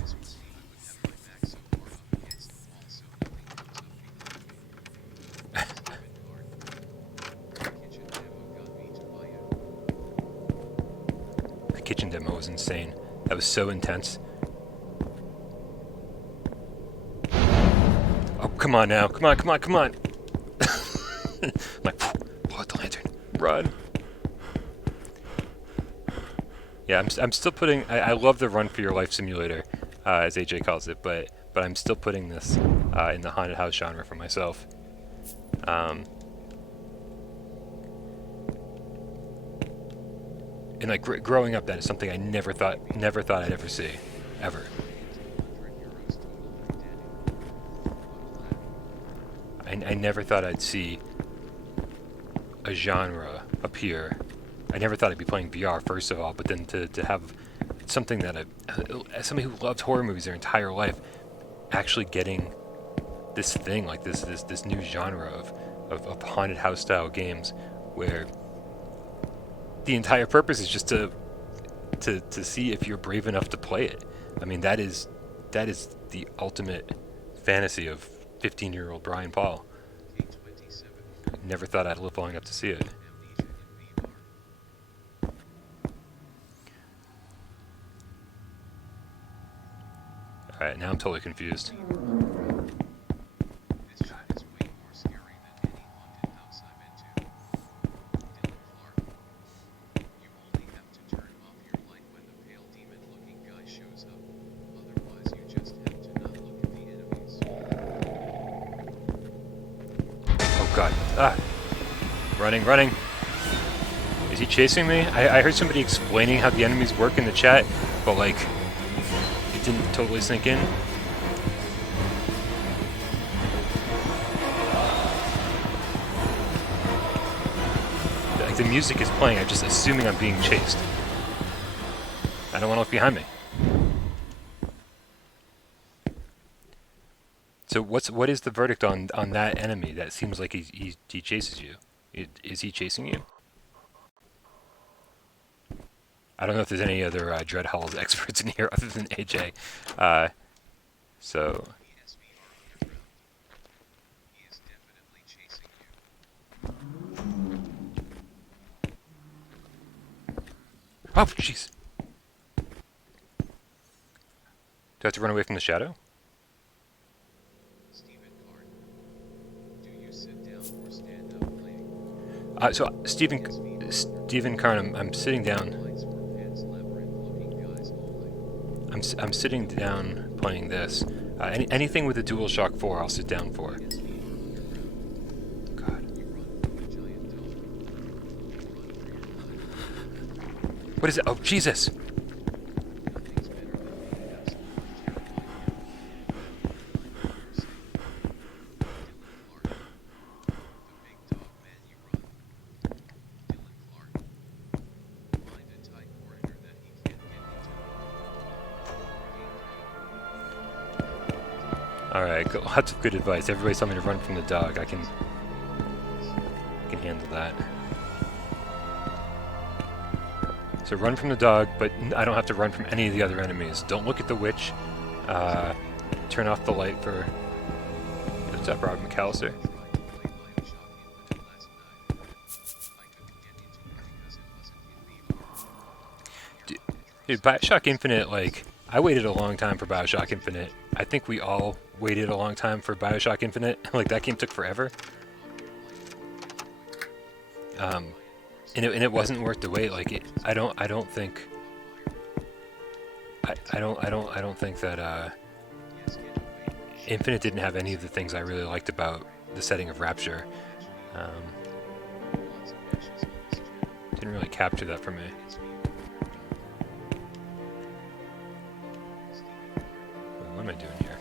The kitchen demo was insane. That was so intense. Oh, come on now. Come on. I'm like, pull out the lantern, run. Yeah, I'm still putting. I love the run for your life simulator, as AJ calls it, but I'm still putting this in the haunted house genre for myself. And like growing up, that is something I never thought I'd ever see, ever. I never thought I'd see a genre appear. I never thought I'd be playing VR, first of all, but then to have something that as somebody who loved horror movies their entire life, actually getting this thing like this new genre of haunted house style games where the entire purpose is just to see if you're brave enough to play it. I mean, that is the ultimate fantasy of 15-year-old Brian Paul. Never thought I'd live long enough to see it. Alright, now I'm totally confused. God. Ah. Running. Is he chasing me? I heard somebody explaining how the enemies work in the chat, but like, it didn't totally sink in. Like, the music is playing, I'm just assuming I'm being chased. I don't want to look behind me. So what is the verdict on that enemy? That seems like he chases you. Is he chasing you? I don't know if there's any other Dreadhalls experts in here other than AJ. So. Oh, jeez. Do I have to run away from the shadow? So Stephen Carn, I'm sitting down. I'm sitting down playing this. Anything with a DualShock 4, I'll sit down for. God. What is it? Oh, Jesus! Alright, lots of good advice. Everybody's telling me to run from the dog. I can handle that. So run from the dog, but I don't have to run from any of the other enemies. Don't look at the witch. Turn off the light for... What's up, Robert McAllister? Dude, Bioshock Infinite, like... I waited a long time for Bioshock Infinite. I think we all waited a long time for Bioshock Infinite. Like, that game took forever. And it wasn't worth the wait. Like, I don't think that Infinite didn't have any of the things I really liked about the setting of Rapture. Didn't really capture that for me. What am I doing here?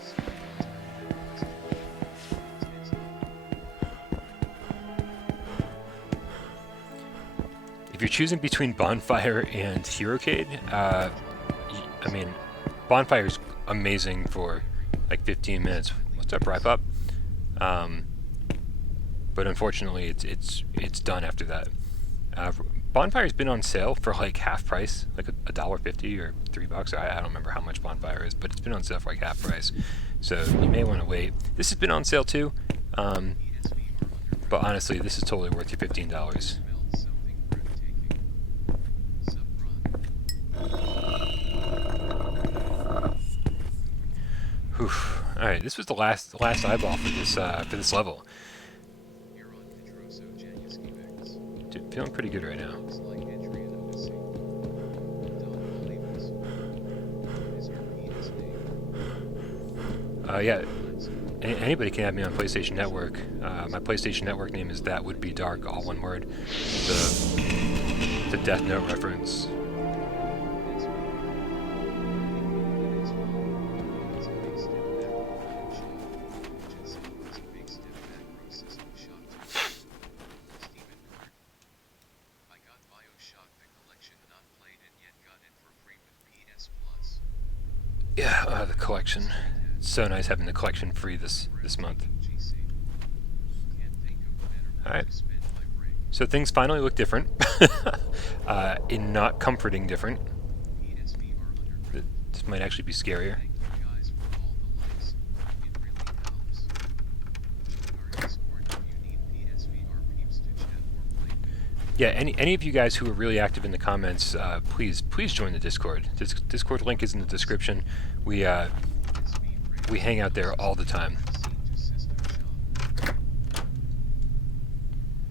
If you're choosing between Bonfire and Herocade, I mean, Bonfire's amazing for like 15 minutes. What's up, Wrap Up? But unfortunately, it's done after that. Bonfire's been on sale for like half price, like $1.50 or $3. I don't remember how much Bonfire is, but it's been on sale for like half price. So you may want to wait. This has been on sale too, but honestly, this is totally worth your $15. Whew. All right, this was the last eyeball for this level. feeling pretty good right now. Looks like entry in Odyssey. Don't believe us. What is your penis name? Yeah, Let's go. anybody can add me on PlayStation Network. My PlayStation Network name is That Would Be Dark, all one word. The Death Note reference. It's me. It's fun. It's a big step back from Bioshock, which itself was a big step back from System Shock 2. Stephen Card. I got Bioshock the collection, not played it yet, got it for free with PS Plus. Yeah, the collection. It's so nice having the collection free this month. GC. Can't think of a better way Alright. to spend my break. So things finally look different. In not comforting different. PSVR Underground. This might actually be scarier. Thank you guys for all the likes. It really helps. Join our Discord if you need PSVR peeps to chat or play with. Yeah, any of you guys who are really active in the comments, please join the Discord. Discord link is in the description. We hang out there all the time.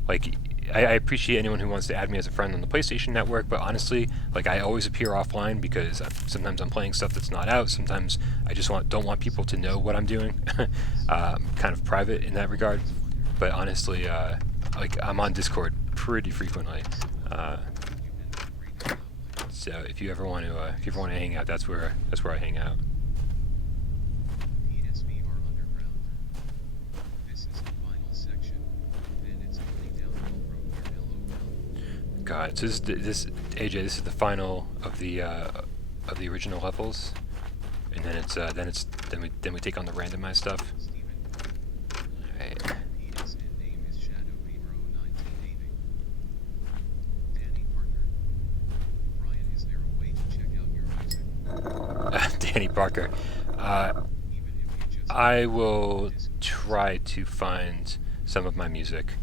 Like, I appreciate anyone who wants to add me as a friend on the PlayStation Network, but honestly, like, I always appear offline because sometimes I'm playing stuff that's not out. Sometimes I just don't want people to know what I'm doing. Kind of private in that regard. But honestly, like, I'm on Discord pretty frequently. So if you ever want to hang out, that's where I hang out. PSVR Underground. This is the final section, and it's only downhill from here. LOL. God, so this AJ, this is the final of the original levels, and then we take on the randomized stuff. Steven. Alright. PSN name is Shadow Hero 1980. Danny Parker. Brian, is there a way to check out your music? Danny Parker. Even if you just I will try to find some of my music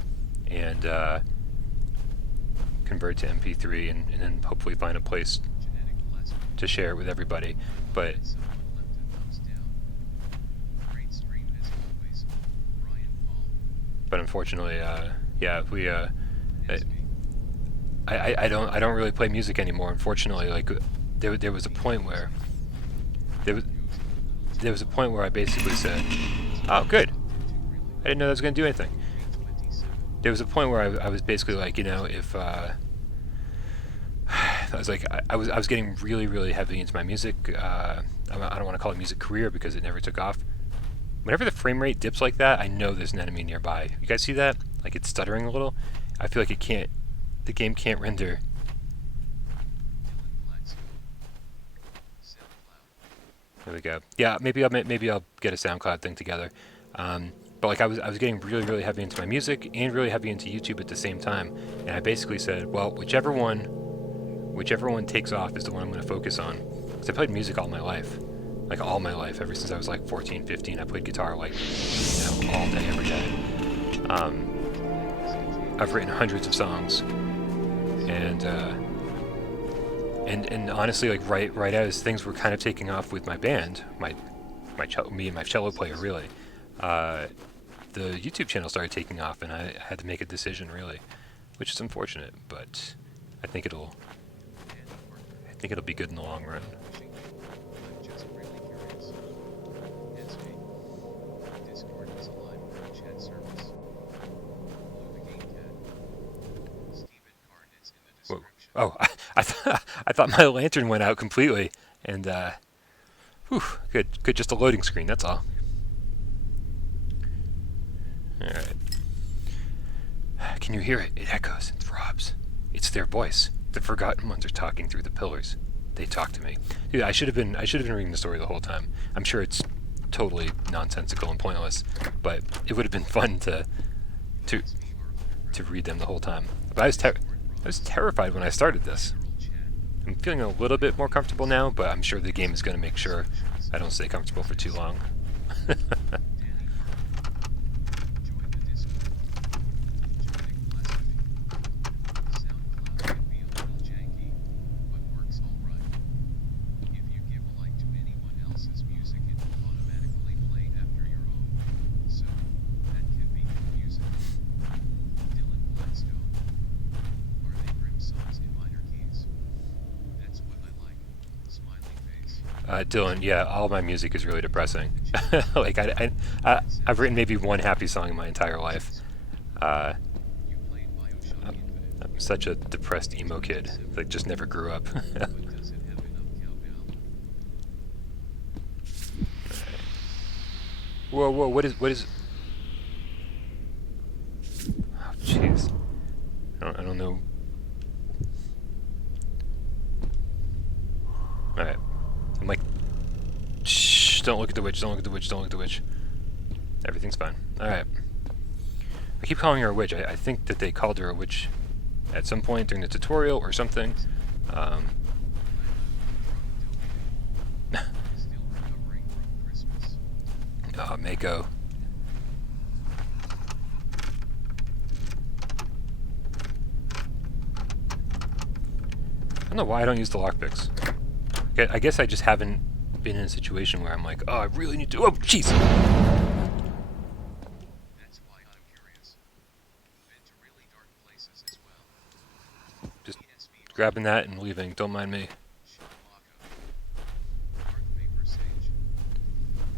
and convert to MP3 and then hopefully find a place genetic blessing. to share it with everybody. But Someone left a thumbs down. Great stream as always. Brian Paul. unfortunately, yeah, It's me. I don't really play music anymore. Unfortunately, like there was a point where there was a point where I basically said, "Oh, good. I didn't know that was going to do anything." There was a point where I was basically like, you know, if I was like, I was getting really heavy into my music. I don't want to call it music career because it never took off. Whenever the frame rate dips like that, I know there's an enemy nearby. You guys see that? Like it's stuttering a little. I feel like the game can't render. Dylan Gladstone. SoundCloud. There we go. Yeah, maybe I'll get a SoundCloud thing together. But like I was getting really heavy into my music and really heavy into YouTube at the same time, and I basically said, well, whichever one takes off is the one I'm going to focus on. Because I played music all my life, like all my life, ever since I was like 14, 15. I played guitar like, you know, all day, every day. I've written hundreds of songs, and honestly, like right as things were kind of taking off with my band, me and my cello player, really. The YouTube channel started taking off, and I had to make a decision, really, which is unfortunate, but I think it'll be good in the long run. I'm just really curious. It's me. Discord is a live chat service. Blue the Game Cat. Steven Card is in the Whoa. description. Oh, I thought my lantern went out completely, and whew, good, just a loading screen. That's all. All right. Can you hear it? It echoes and throbs. It's their voice. The forgotten ones are talking through the pillars. They talk to me. Dude, I should have been reading the story the whole time. I'm sure it's totally nonsensical and pointless, but it would have been fun to read them the whole time. But I was terrified when I started this. I'm feeling a little bit more comfortable now, but I'm sure the game is going to make sure I don't stay comfortable for too long. Dylan, yeah, all my music is really depressing. Like I've written maybe one happy song in my entire life. Uh, You played Bioshock I'm, Infinite, I'm such a depressed emo kid that just never grew up. but does it have enough cowbell? Whoa, whoa, what is? Oh, jeez. I don't know. All right. I'm like, shh! Don't look at the witch. Don't look at the witch. Don't look at the witch. Everything's fine. All right. I keep calling her a witch. I think that they called her a witch at some point during the tutorial or something. Still recovering from Christmas. Oh, Mako. I don't know why I don't use the lockpicks. Okay, I guess I just haven't been in a situation where I'm like, oh, I really need to. Oh, jeez. That's why I'm curious. Been to really dark places as well. Just PSVR, grabbing that and leaving. Don't mind me. Shalaka, Dark Vapor Sage.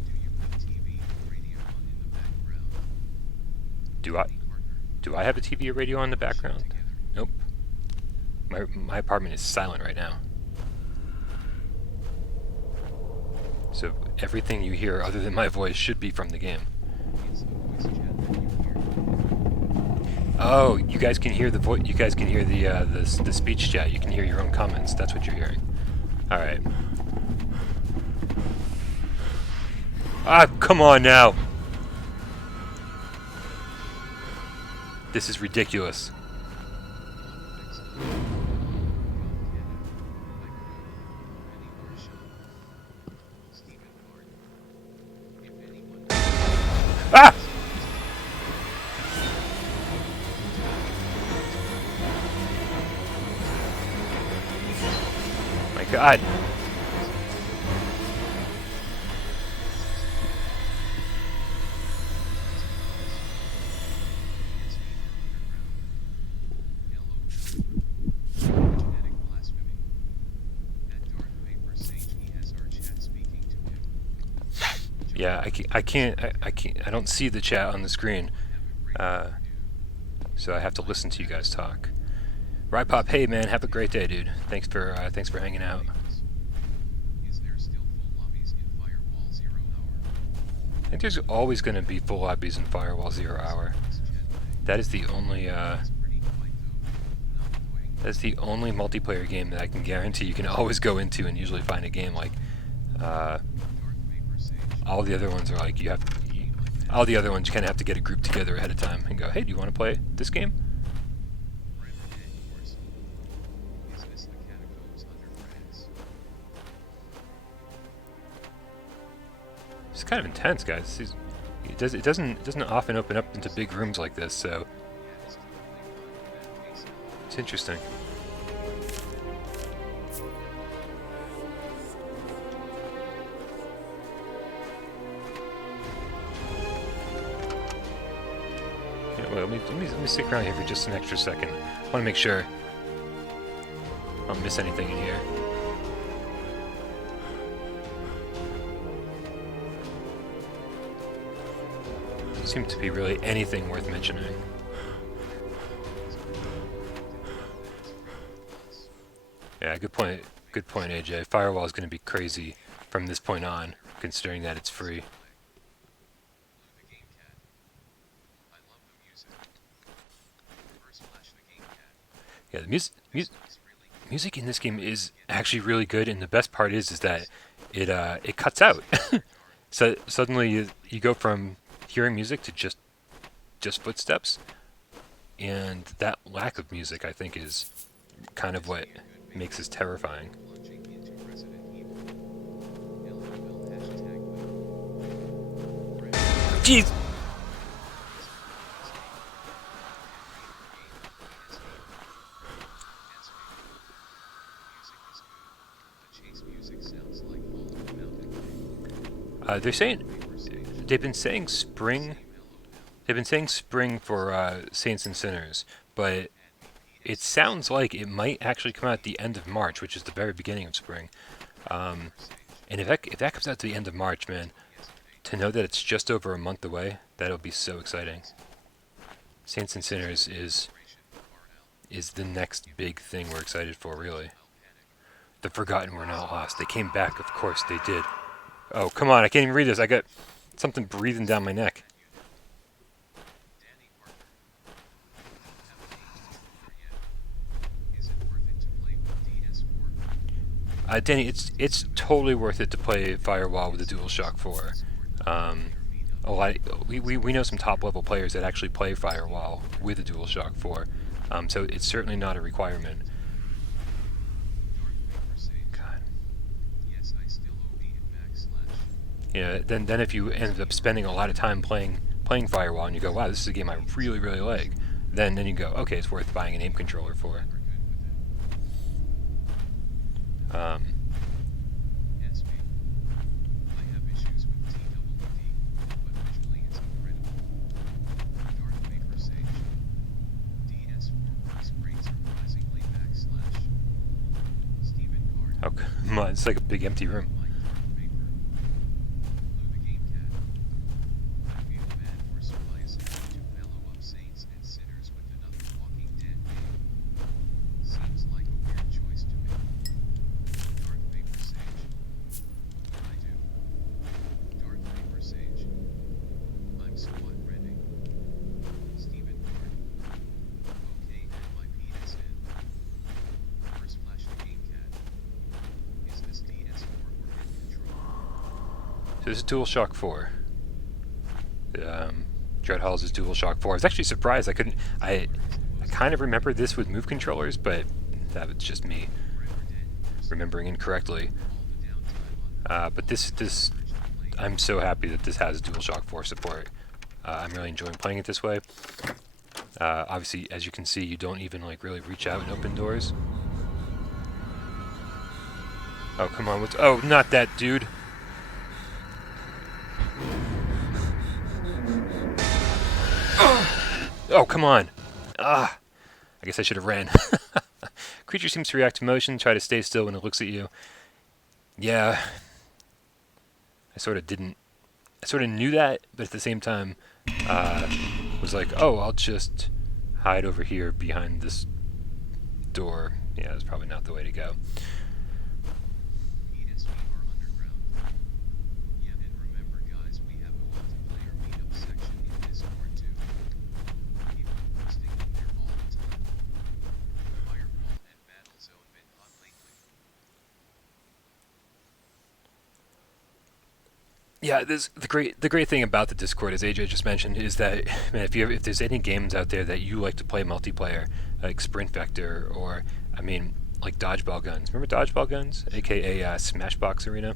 Do you have TV or radio on in the background? Do I? Hey, partner, Do I have a TV or radio on the background? together. Nope. My apartment is silent right now. So everything you hear other than my voice should be from the game. It's the voice chat that you hear. Oh, you guys can hear the voice. You guys can hear the speech chat. You can hear your own comments. That's what you're hearing. All right. Ah, come on now. This is ridiculous. Ah! My God. Yeah, I can't, I don't see the chat on the screen, so I have to listen to you guys talk. Right, Pop. Hey, man, have a great day, dude. Thanks for hanging out. Is there still full lobbies in Firewall 0 Hour? I think there's always going to be full lobbies in Firewall 0 Hour. That is the only, that's the only multiplayer game that I can guarantee you can always go into and usually find a game. Like, all the other ones are like all the other ones you kind of have to get a group together ahead of time and go, hey, do you want to play this game? It's kind of intense, guys. It doesn't often open up into big rooms like this, so it's interesting. Well, let me stick around here for just an extra second. I want to make sure I don't miss anything in here. Doesn't seem to be really anything worth mentioning. Yeah, good point. Good point, AJ. Firewall is going to be crazy from this point on, considering that it's free. Yeah, the music in this game is actually really good, and the best part is that it cuts out. So suddenly you go from hearing music to just footsteps, and that lack of music, I think, is kind of what makes this terrifying. Jeez. They've been saying spring. They've been saying spring for Saints and Sinners, but it sounds like it might actually come out at the end of March, which is the very beginning of spring. And if that comes out to the end of March, man, to know that it's just over a month away, that'll be so exciting. Saints and Sinners is the next big thing we're excited for, really. The Forgotten Were Not Lost. They came back, of course they did. Oh, come on, I can't even read this. I got something breathing down my neck. Danny, it's totally worth it to play Firewall with the DualShock 4. We know some top level players that actually play Firewall with the DualShock 4, so it's certainly not a requirement. God. Yeah. Then if you end up spending a lot of time playing Firewall and you go, wow, this is a game I really really like, then you go, okay, it's worth buying an aim controller for. Oh, come on, it's like a big empty room. So this is DualShock 4. Dreadhalls is DualShock 4. I was actually surprised. I kind of remember this with Move controllers, but that was just me remembering incorrectly. But this, I'm so happy that this has DualShock 4 support. I'm really enjoying playing it this way. Obviously, as you can see, you don't even like really reach out and open doors. Oh, come on. Oh, not that dude. Oh, come on. I guess I should have ran. Creature seems to react to motion, try to stay still when it looks at you. Yeah. I sort of knew that, but at the same time, was like, oh, I'll just hide over here behind this door. Yeah, that's probably not the way to go. Yeah, the great thing about the Discord, as AJ just mentioned, is that, man, if there's any games out there that you like to play multiplayer, like Sprint Vector, or I mean, like Dodgeball Guns. Remember Dodgeball Guns, aka Smashbox Arena?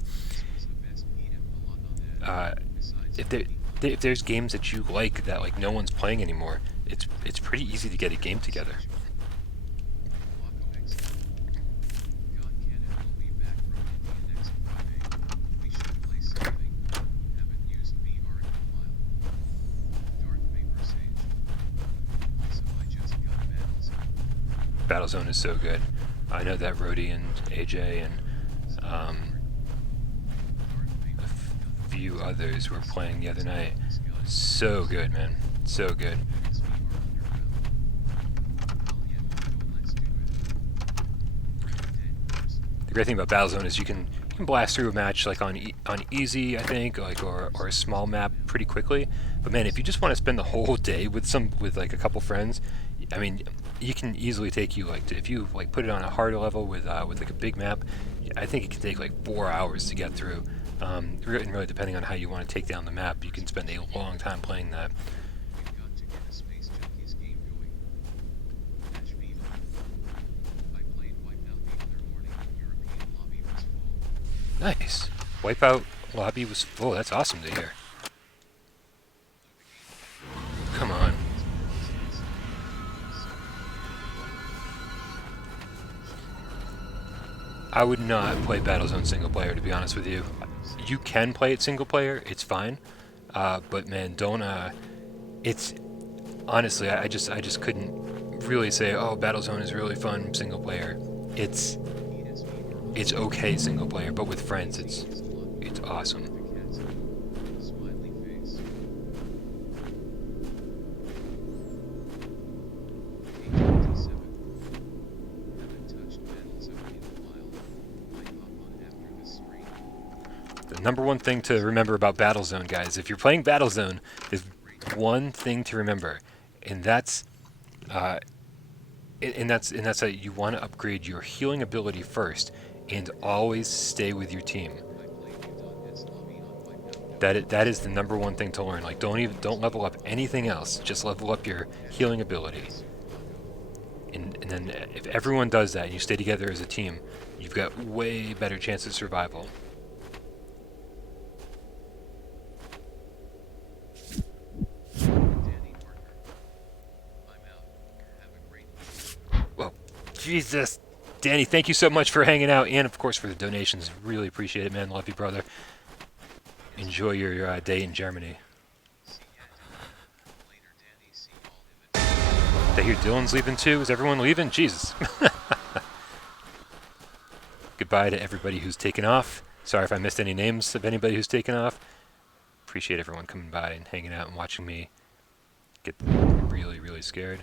If there's games that you like that like no one's playing anymore, it's pretty easy to get a game together. Battlezone is so good. I know that Rhodey and AJ and a few others were playing the other night. So good, man. So good. The great thing about Battlezone is you can blast through a match like on easy, I think, like or a small map pretty quickly. But man, if you just want to spend the whole day with like a couple friends, I mean, you can easily take you like if you like put it on a harder level with like a big map, I think it can take like 4 hours to get through. And really, depending on how you want to take down the map, you can spend a long time playing that. Nice. Wipeout lobby was full. That's awesome to hear. Come on. I would not play Battlezone single player, to be honest with you. You can play it single player, it's fine. But man, don't it's honestly I just couldn't really say, oh, Battlezone is really fun single player. It's okay single player, but with friends awesome. Smiley face. 827. Haven't touched Battlezone in a while. Might hop on after this stream. The number one thing to remember about Battlezone, guys, if you're playing Battlezone, there's one thing to remember, and that's that you want to upgrade your healing ability first, and always stay with your team. That is the number one thing to learn. Like, don't level up anything else. Just level up your healing ability. And then if everyone does that and you stay together as a team, you've got way better chance of survival. Whoa, Jesus. Danny, thank you so much for hanging out, and of course for the donations. Really appreciate it, man. Love you, brother. Enjoy your day in Germany. I hear Dylan's leaving too. Is everyone leaving? Jesus. Goodbye to everybody who's taken off. Sorry if I missed any names of anybody who's taken off. Appreciate everyone coming by and hanging out and watching me get really, really scared.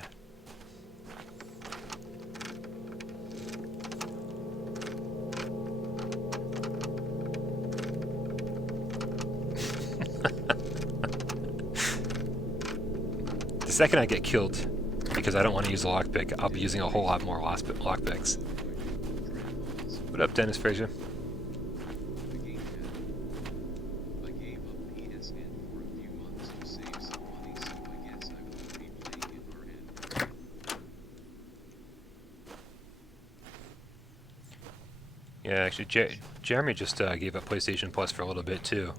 The second I get killed, because I don't want to use a lockpick, I'll be using a whole lot more lockpicks. What up, Dennis Fraser? I gave up PSN for a few months to save some money, so I guess I will be playing immersion. Yeah, actually, Jeremy just gave up PlayStation Plus for a little bit too.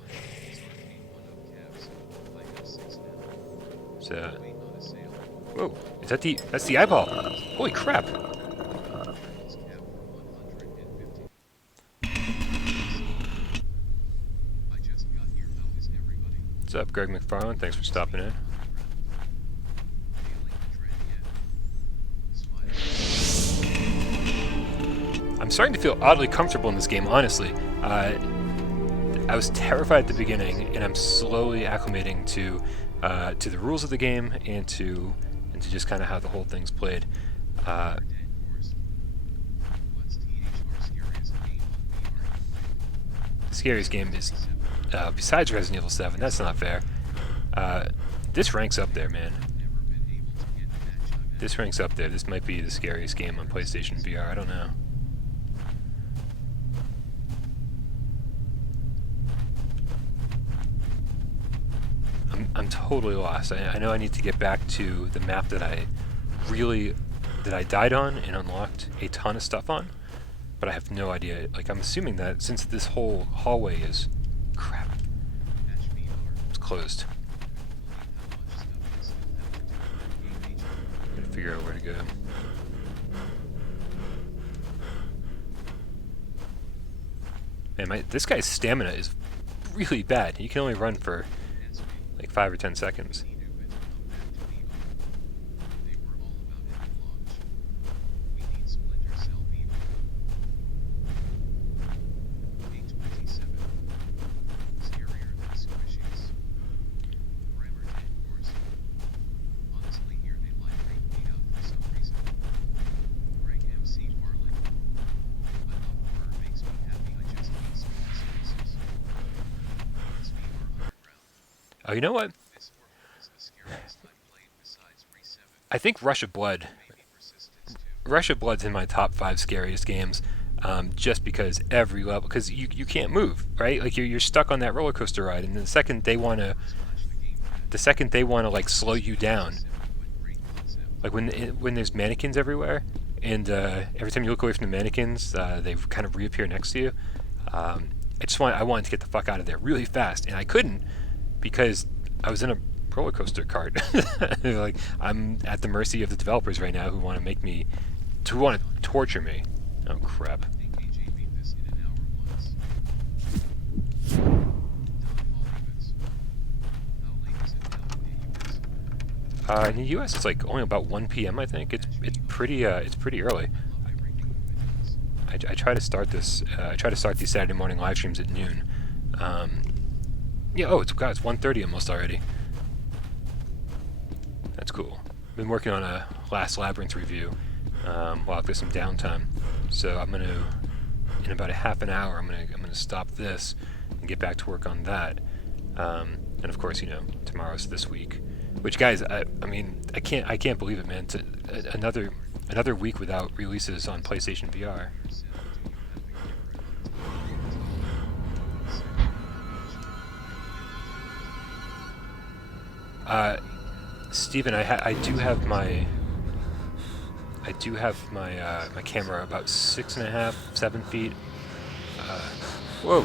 So, whoa, is that that's the eyeball? Holy crap! What's up, Greg McFarlane? Thanks for stopping in. I'm starting to feel oddly comfortable in this game, honestly. I was terrified at the beginning, and I'm slowly acclimating to the rules of the game and to just kind of how the whole thing's played. The scariest game is, besides Resident Evil 7, that's not fair. This ranks up there, man. This ranks up there. This might be the scariest game on PlayStation VR, I don't know. I'm totally lost. I know I need to get back to the map that I died on and unlocked a ton of stuff on, but I have no idea. Like, I'm assuming that since this whole hallway is crap, it's closed. Gotta figure out where to go. Man, this guy's stamina is really bad. He can only run for like 5 or 10 seconds. Oh, you know what? I think Rush of Blood's in my top 5 scariest games, just because every level, because you can't move, right? Like you're stuck on that roller coaster ride, and the second they want to like slow you down, like when there's mannequins everywhere, and every time you look away from the mannequins, they kind of reappear next to you. I wanted to get the fuck out of there really fast, and I couldn't, because I was in a roller coaster cart. Like, I'm at the mercy of the developers right now who want to torture me. Oh crap. In the US it's like only about 1 p.m. I think. It's pretty early. I try to start these Saturday morning live streams at noon. Yeah, oh, God, it's 1:30 almost already. That's cool. Been working on a last labyrinth review while I've got some downtime. So I'm gonna, in about a half an hour, I'm gonna stop this and get back to work on that. And of course, you know, tomorrow's this week. Which, guys, I mean, I can't believe it, man. Another week without releases on PlayStation VR. Steven, I do have my my camera about 6.5, 7 feet. Whoa.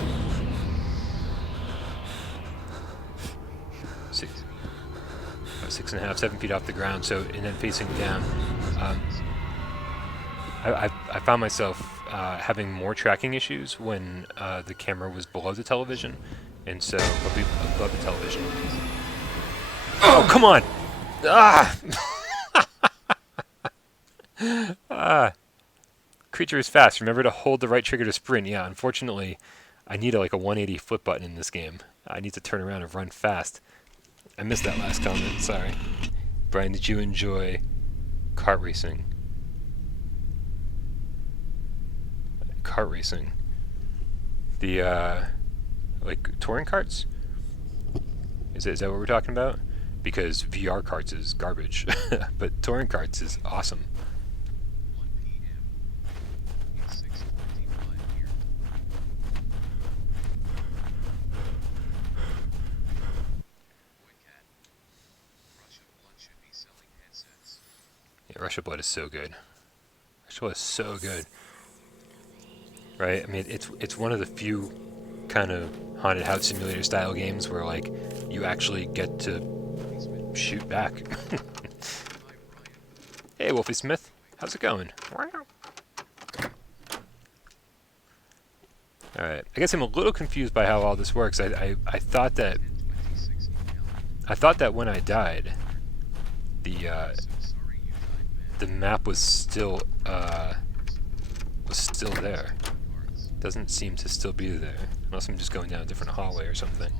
6.5, 7 feet off the ground. So, and then facing down. I found myself having more tracking issues when the camera was below the television, and so above the television. Oh, come on! Ah! Creature is fast. Remember to hold the right trigger to sprint. Yeah, unfortunately, I need like a 180 flip button in this game. I need to turn around and run fast. I missed that last comment. Sorry. Brian, did you enjoy kart racing? Kart racing. The like touring carts? Is that what we're talking about? Because VR carts is garbage, but touring carts is awesome. 1 p.m. It's 6:45 here. Boy cat. Russia Blood should be selling headsets. Yeah, Russia Blood is so good. Russia Blood is so good. Right? I mean, it's one of the few kind of haunted house simulator style games where like you actually get to shoot back. Hey, Wolfie Smith, how's it going? Alright, I guess I'm a little confused by how all this works. I thought that when I died, the map was still there. Doesn't seem to still be there, unless I'm just going down a different hallway or something.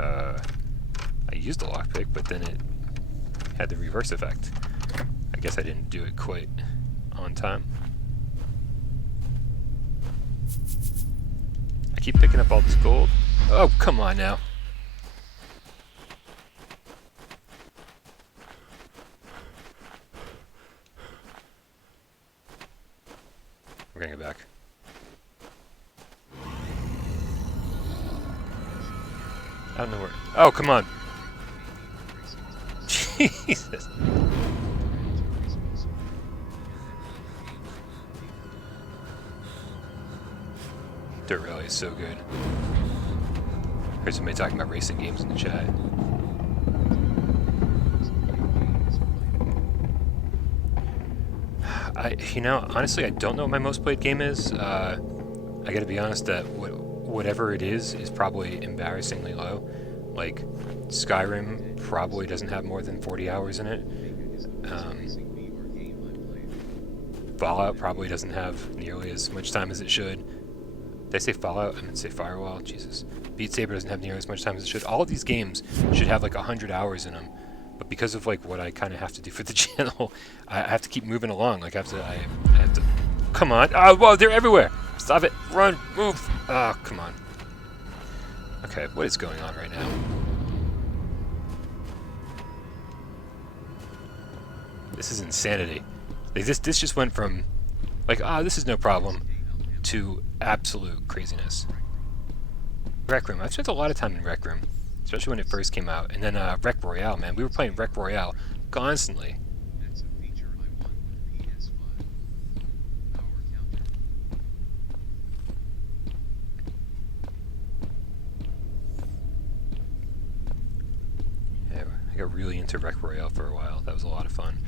I used the lockpick, but then it had the reverse effect. I guess I didn't do it quite on time. I keep picking up all this gold. Oh, come on now. We're gonna go back. I don't know where. Oh, come on. Jesus. Dirt Rally is so good. Heard somebody talking about racing games in the chat. Honestly, I don't know what my most played game is. I gotta be honest that whatever it is probably embarrassingly low. Like, Skyrim probably doesn't have more than 40 hours in it. Fallout probably doesn't have nearly as much time as it should. Did I say Fallout? I meant to say Firewall. Jesus. Beat Saber doesn't have nearly as much time as it should. All of these games should have like 100 hours in them. But because of like what I kind of have to do for the channel, I have to keep moving along. Like I have to. Come on! Oh, whoa! They're everywhere! Stop it! Run! Move! Oh, come on. Okay, what is going on right now? This is insanity. Like, this just went from like, this is no problem, to absolute craziness. Rec Room. I've spent a lot of time in Rec Room, especially when it first came out. And then Rec Royale, man. We were playing Rec Royale constantly. That's a feature I want with PS5. Power counter. Yeah, I got really into Rec Royale for a while. That was a lot of fun.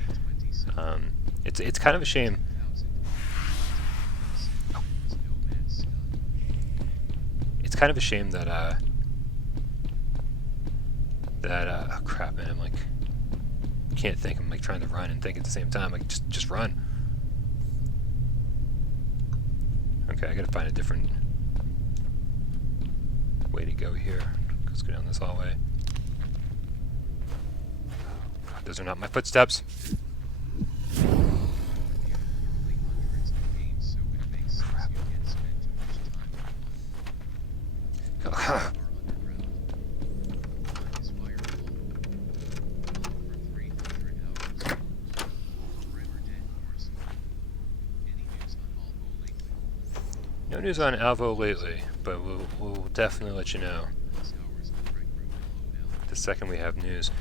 It's kind of a shame. kind of a shame that oh crap, man, I'm like can't think. I'm like trying to run and think at the same time. Like just run. Okay, I gotta find a different way to go here. Let's go down this hallway. God, those are not my footsteps. No news on Alvo lately, but we'll definitely let you know the second we have news.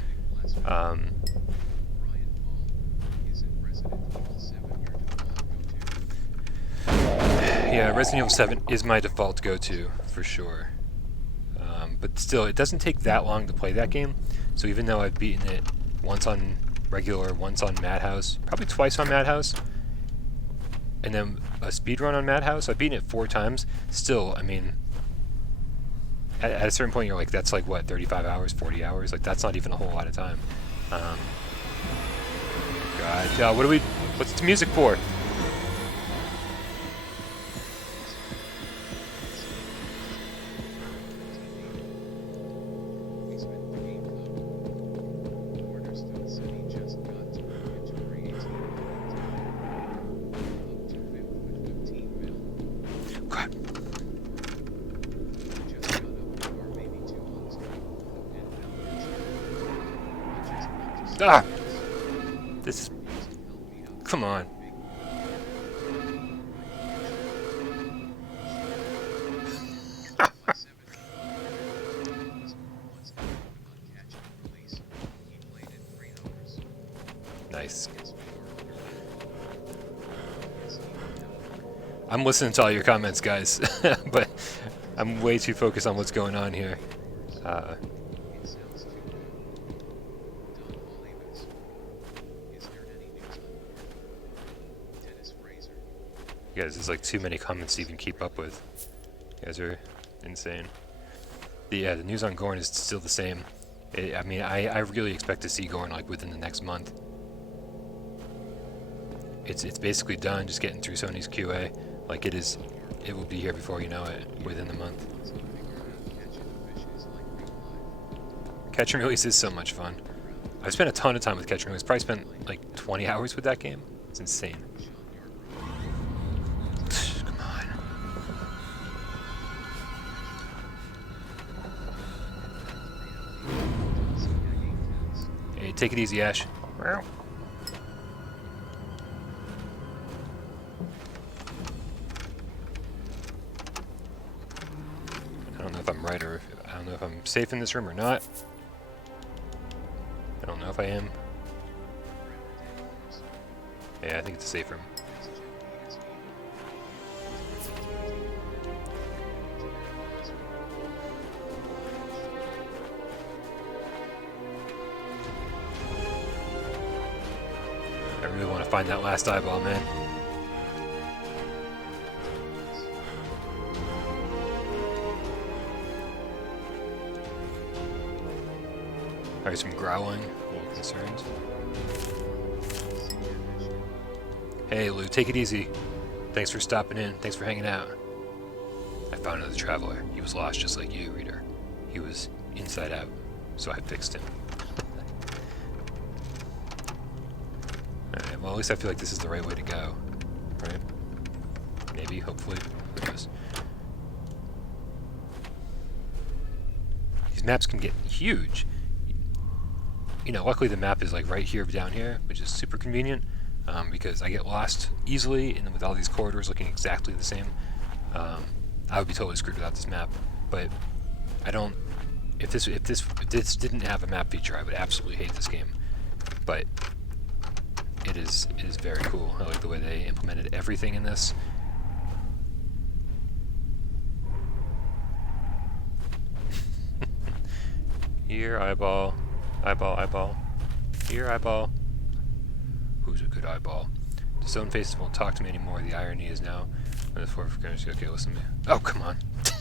Yeah, Resident Evil 7 is my default go-to for sure. But still, it doesn't take that long to play that game. So even though I've beaten it once on regular, once on Madhouse, probably twice on Madhouse, and then a speedrun on Madhouse, I've beaten it 4 times. Still, I mean, at a certain point, you're like, that's like what, 35 hours, 40 hours? Like that's not even a whole lot of time. God, what's the music for? Ah! This... Come on. Nice. I'm listening to all your comments, guys, but I'm way too focused on what's going on here. You guys, there's like too many comments to even keep up with. You guys are insane. The news on Gorn is still the same. I mean, I really expect to see Gorn like within the next month. It's basically done, just getting through Sony's QA. Like it will be here before you know it, within the month. Catch and Release is so much fun. I've spent a ton of time with Catch and Release. Probably spent like 20 hours with that game. It's insane. Come on. Hey, take it easy, Ash. I don't know if I'm right or I don't know if I'm safe in this room or not. I don't know if I am. Yeah, I think it's a safe room. I really want to find that last eyeball, man. Alright, some growling, a little concerned. Hey Lou, take it easy. Thanks for stopping in, thanks for hanging out. I found another traveler. He was lost just like you, Reader. He was inside out, so I fixed him. Alright, well at least I feel like this is the right way to go. Right? Maybe, hopefully, who knows. These maps can get huge. You know, luckily the map is like right here down here, which is super convenient because I get lost easily, and with all these corridors looking exactly the same, I would be totally screwed without this map. But I don't. If this didn't have a map feature, I would absolutely hate this game. But it is very cool. I like the way they implemented everything in this. Here, eyeball. Eyeball, eyeball. Here, eyeball. Who's a good eyeball? The stone faces won't talk to me anymore. The irony is now. Okay, listen to me. Oh, come on.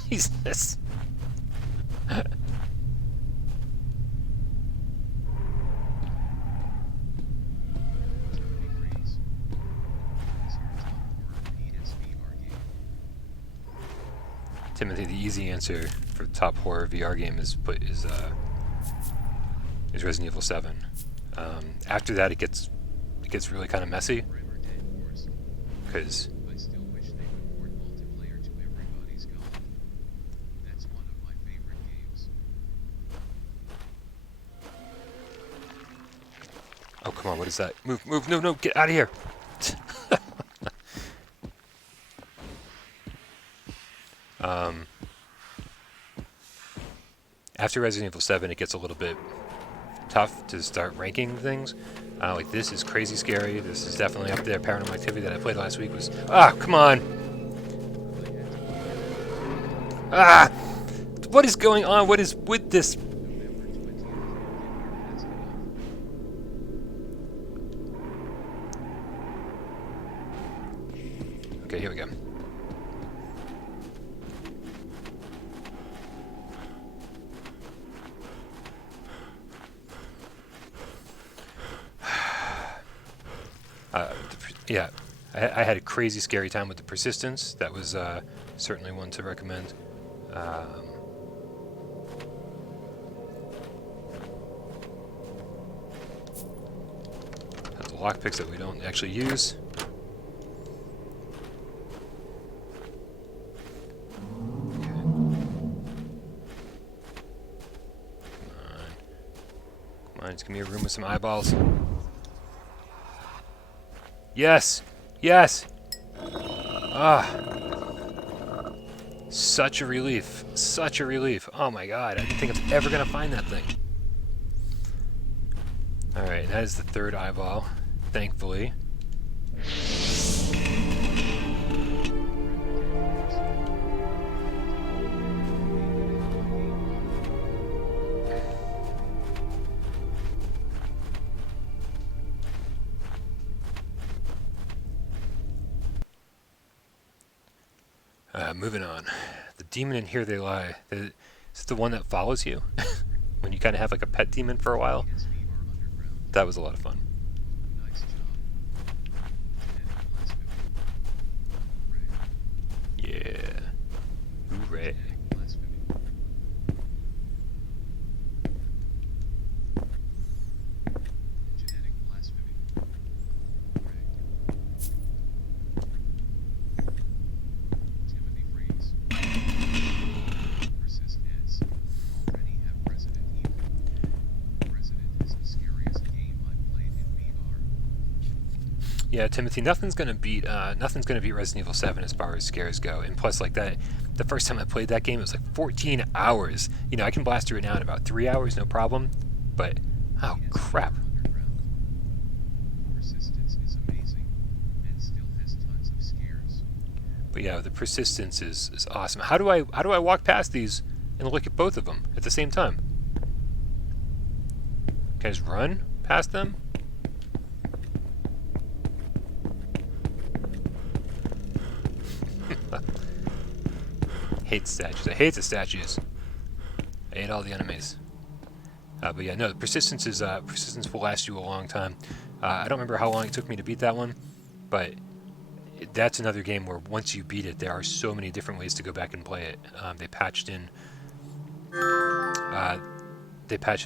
Jesus. Timothy Freeze. Is your top horror PSVR game? Timothy, the easy answer for the top horror VR game is Resident Evil 7. After that, it gets really kind of messy Forever Dead Wars. because I still wish they would port multiplayer to Everybody's Gone. That's one of my favorite games. oh come on, what is that? Move, no, get out of here. After Resident Evil 7, it gets a little bit tough to start ranking things. Like this is crazy scary. This is definitely up there. Paranormal Activity that I played last week was come on. What is going on? What is with this? November 20th. That's enough. Okay, here we go. Yeah, I had a crazy scary time with the Persistence. That was certainly one to recommend. That's the lockpicks that we don't actually use. Okay. Come on, just give me a room with some eyeballs. Yes! Yes! Such a relief. Such a relief. Oh my god, I didn't think I was ever gonna find that thing. Alright, that is the third eyeball, thankfully. Moving on. The demon in Here They Lie. Is it the one that follows you? When you kind of have like a pet demon for a while? PSVR Underground. That was a lot of fun. Nice job. Genetic blasphemy. Yeah. Hooray. Genetic blasphemy. Genetic blasphemy. Correct. Timothy Freeze. Persistence. Already have Resident Evil. Resident is the scariest game I've played in VR. Yeah, Timothy, nothing's gonna beat Resident Evil 7 as far as scares go. And plus, like that, the first time I played that game, it was like 14 hours. You know, I can blast through it now in about 3 hours, no problem. But oh crap! Underground. Persistence is amazing and still has tons of scares. But yeah, the Persistence is awesome. How do I walk past these and look at both of them at the same time? Can I just run past them? Hate statues. I hate the statues. I hate all the enemies. But yeah, no, the Persistence will last you a long time. I don't remember how long it took me to beat that one, but that's another game where once you beat it, there are so many different ways to go back and play it. They patched in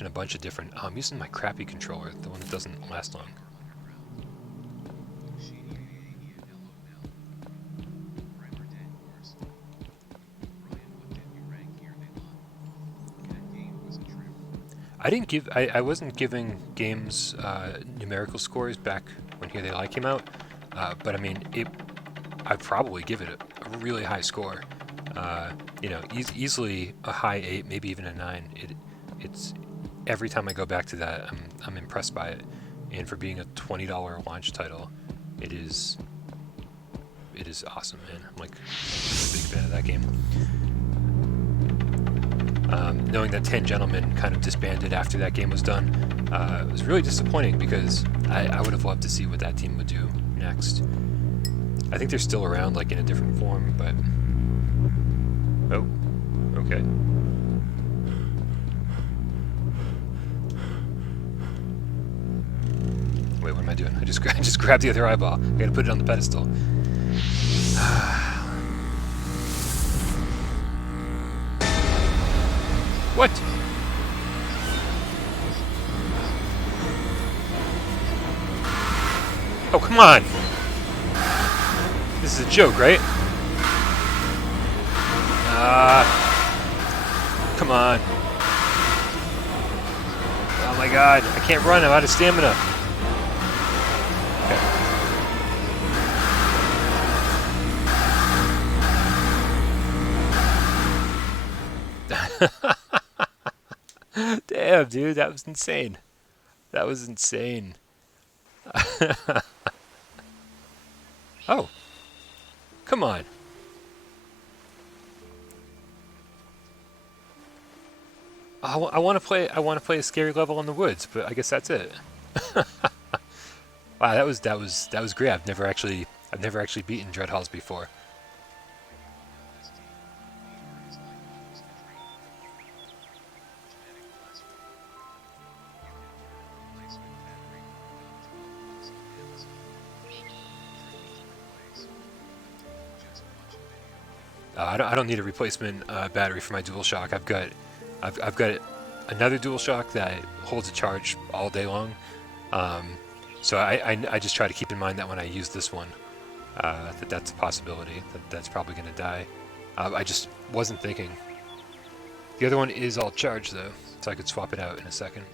a bunch of different. I'm using my crappy controller, the one that doesn't last long. I wasn't giving games numerical scores back when Here They Lie came out, but I mean, I'd probably give it a really high score. You know, easily a high 8, maybe even a 9. It's every time I go back to that, I'm impressed by it, and for being a $20 launch title, it is awesome, man. I'm like a big fan of that game. Knowing that 10 Gentlemen kind of disbanded after that game was done, it was really disappointing because I would have loved to see what that team would do next. I think they're still around, like in a different form, but oh, Okay. Wait, what am I doing? I just grabbed the other eyeball. I gotta put it on the pedestal. What? Oh, come on! This is a joke, right? Come on. Oh my god, I can't run, I'm out of stamina. Okay. Damn, dude, that was insane. That was insane. Oh. Come on. I want to play a scary level in the woods, but I guess that's it. Wow, that was great. I've never actually beaten Dreadhalls before. I don't need a replacement battery for my DualShock. I've got another DualShock that holds a charge all day long. So I just try to keep in mind that when I use this one, that's a possibility. That's probably going to die. I just wasn't thinking. The other one is all charged though, so I could swap it out in a second.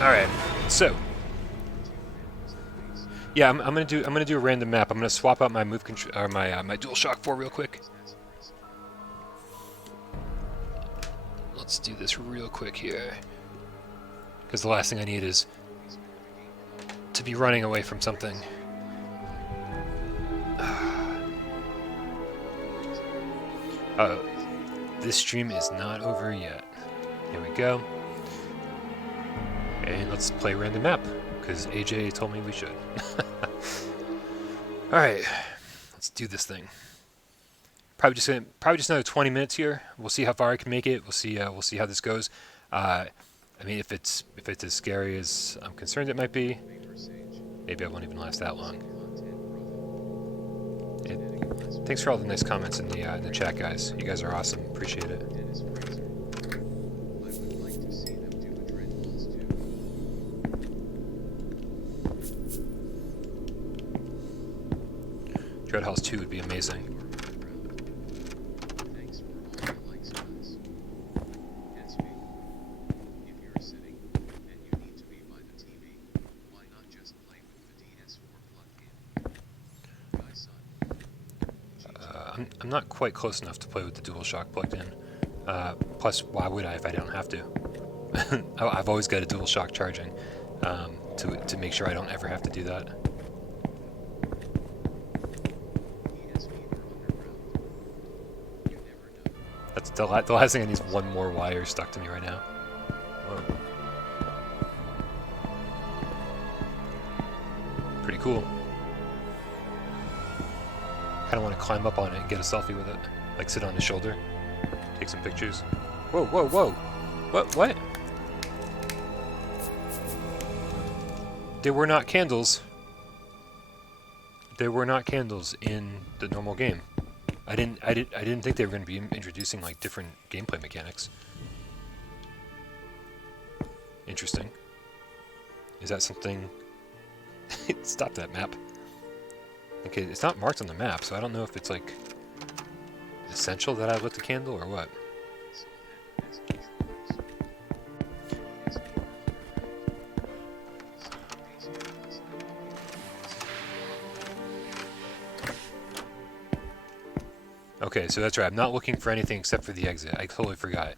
All right, so yeah, I'm gonna do a random map. I'm gonna swap out my move control or my DualShock 4 real quick. Let's do this real quick here, because the last thing I need is to be running away from something. Oh, this stream is not over yet. Here we go. And let's play random map, because AJ told me we should. Alright, let's do this thing. Probably just another 20 minutes here. We'll see how far I can make it. We'll see how this goes. I mean, if it's as scary as I'm concerned it might be, maybe I won't even last that long. Thanks for all the nice comments in the chat, guys. You guys are awesome. Appreciate it. Dreadhalls 2 would be amazing. I'm not quite close enough to play with the DualShock plugged in. Plus, why would I if I don't have to? I've always got a DualShock charging to make sure I don't ever have to do that. That's the last thing I need is one more wire stuck to me right now. Whoa. Pretty cool. Kind of want to climb up on it and get a selfie with it. Like sit on his shoulder, take some pictures. Whoa, whoa, whoa! What? There were not candles. There were not candles in the normal game. I didn't think they were going to be introducing like different gameplay mechanics. Interesting. Is that something? Stop that map. Okay, it's not marked on the map, so I don't know if it's like essential that I lit the candle or what. Okay, so that's right. I'm not looking for anything except for the exit. I totally forgot.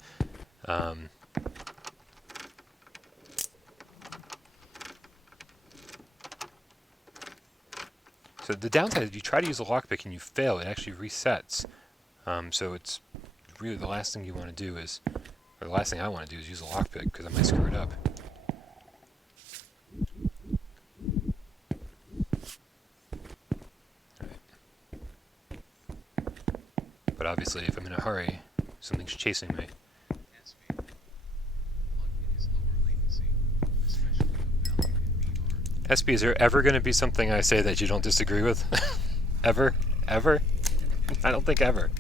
So the downside is if you try to use a lockpick and you fail, it actually resets. So it's really the last thing you want to do is, or the last thing I want to do is use a lockpick because I might screw it up. But obviously, if I'm in a hurry, something's chasing me. SV. Plug-in is lower latency, especially of value in VR. SB, is there ever going to be something I say that you don't disagree with? Ever? Ever? I don't think ever.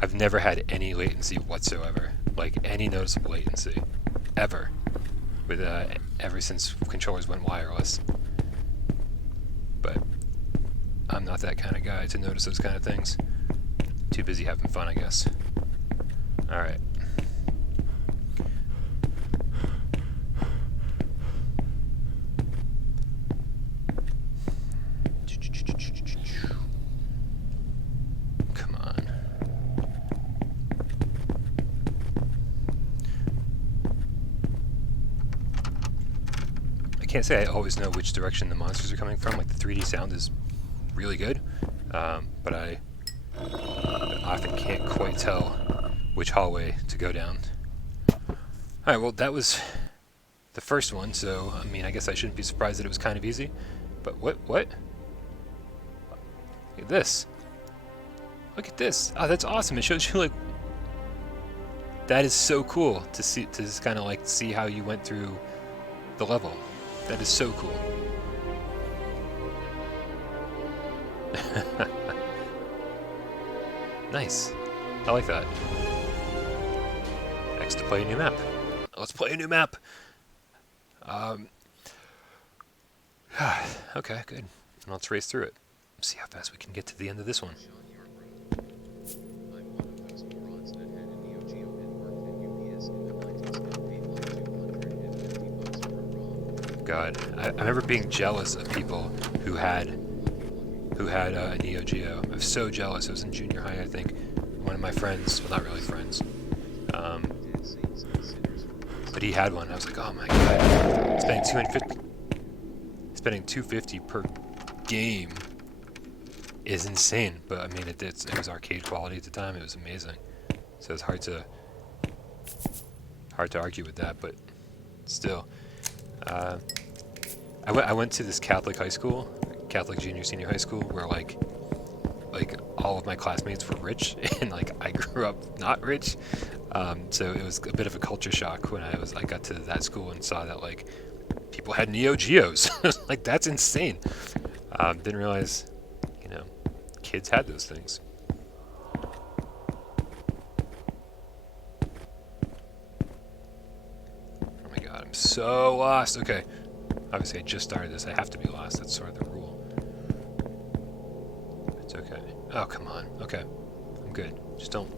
I've never had any latency whatsoever. Like, any noticeable latency. Ever. With, ever since controllers went wireless. But I'm not that kind of guy to notice those kind of things. Too busy having fun, I guess. Alright. Come on. I can't say I always know which direction the monsters are coming from. Like, the 3D sound is really good, but I often can't quite tell which hallway to go down. Alright, well, that was the first one, so, I mean, I guess I shouldn't be surprised that it was kind of easy. But what? Look at this. Look at this. Oh, that's awesome. It shows you, like... That is so cool to see, to just kind of, like, see how you went through the level. That is so cool. Nice. I like that. X to play a new map. Let's play a new map. Okay, good. Let's race through it. See how fast we can get to the end of this one. Sean Yarbrough. I'm one of those morons that had a Neo Geo network and UPS in the 90s and paid like $250 for a ROM. God, I remember being jealous of people who had a Neo Geo. I was so jealous. I was in junior high, I think. One of my friends, well, not really friends, but he had one. I was like, oh my god, spending $250 per game is insane. But I mean, it was arcade quality at the time. It was amazing. So it's hard to argue with that. But still, I went to this Catholic high school, Catholic junior senior high school, where like all of my classmates were rich, and like I grew up not rich. So it was a bit of a culture shock when I got to that school and saw that like people had Neo Geos. Like, that's insane. Didn't realize, you know, kids had those things. Oh my god, I'm so lost. Okay, obviously I just started this. I have to be lost. That's sort of the rule. It's okay. Oh, come on. Okay, I'm good. Just don't.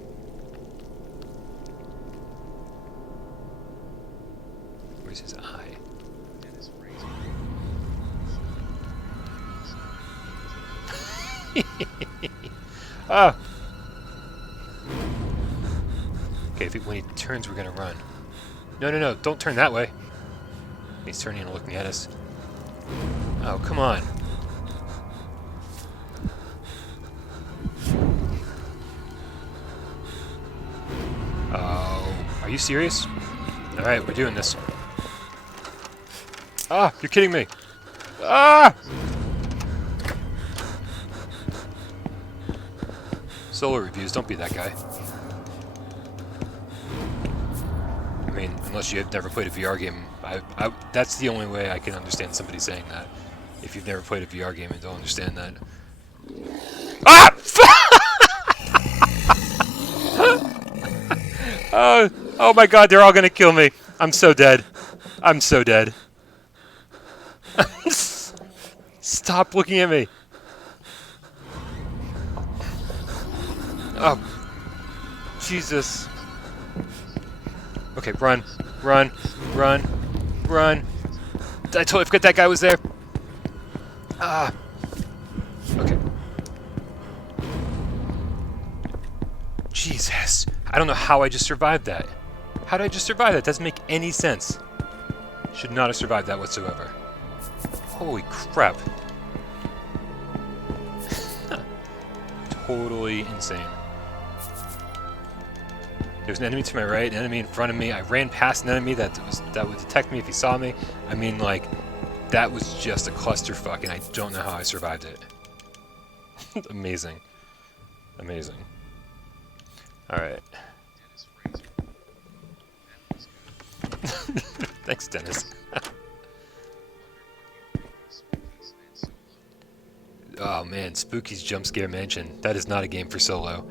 Where's his eye? Dennis Fraser. Ah! Okay, when he turns, we're gonna run. No, no, no, don't turn that way. He's turning and looking at us. Oh, come on. Oh, are you serious? Alright, we're doing this. Ah, you're kidding me. Ah! Solo reviews, don't be that guy. I mean, unless you have never played a VR game, that's the only way I can understand somebody saying that. If you've never played a VR game and don't understand that. Ah! Oh my god, they're all gonna kill me. I'm so dead. I'm so dead. Stop looking at me. Oh. Jesus. Okay, run. Run. Run. Run. I totally forgot that guy was there. Ah. Okay. Jesus. I don't know how I just survived that. How did I just survive that? Doesn't make any sense. Should not have survived that whatsoever. Holy crap. Totally insane. There's an enemy to my right, an enemy in front of me. I ran past an enemy that would detect me if he saw me. I mean, like, that was just a clusterfuck, and I don't know how I survived it. Amazing. Amazing. Alright. Dennis Fraser. That was good. Thanks, Dennis. Oh man, Spooky's Jump Scare Mansion. That is not a game for solo.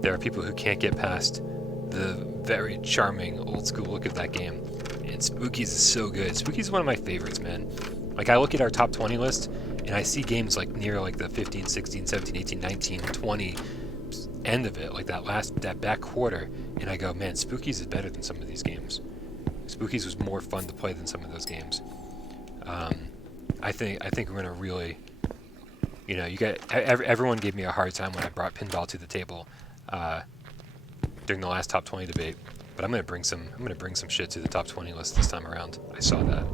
There are people who can't get past the very charming old school look of that game. And Spooky's is so good. Spooky's is one of my favorites, man. Like, I look at our top 20 list, and I see games like near like the 15, 16, 17, 18, 19, 20 end of it, like that back quarter, and I go, man, Spooky's is better than some of these games. Spooky's was more fun to play than some of those games. I think we're gonna really, you know, everyone gave me a hard time when I brought pinball to the table during the last top 20 debate, but I'm gonna bring some shit to the top 20 list this time around. I saw that.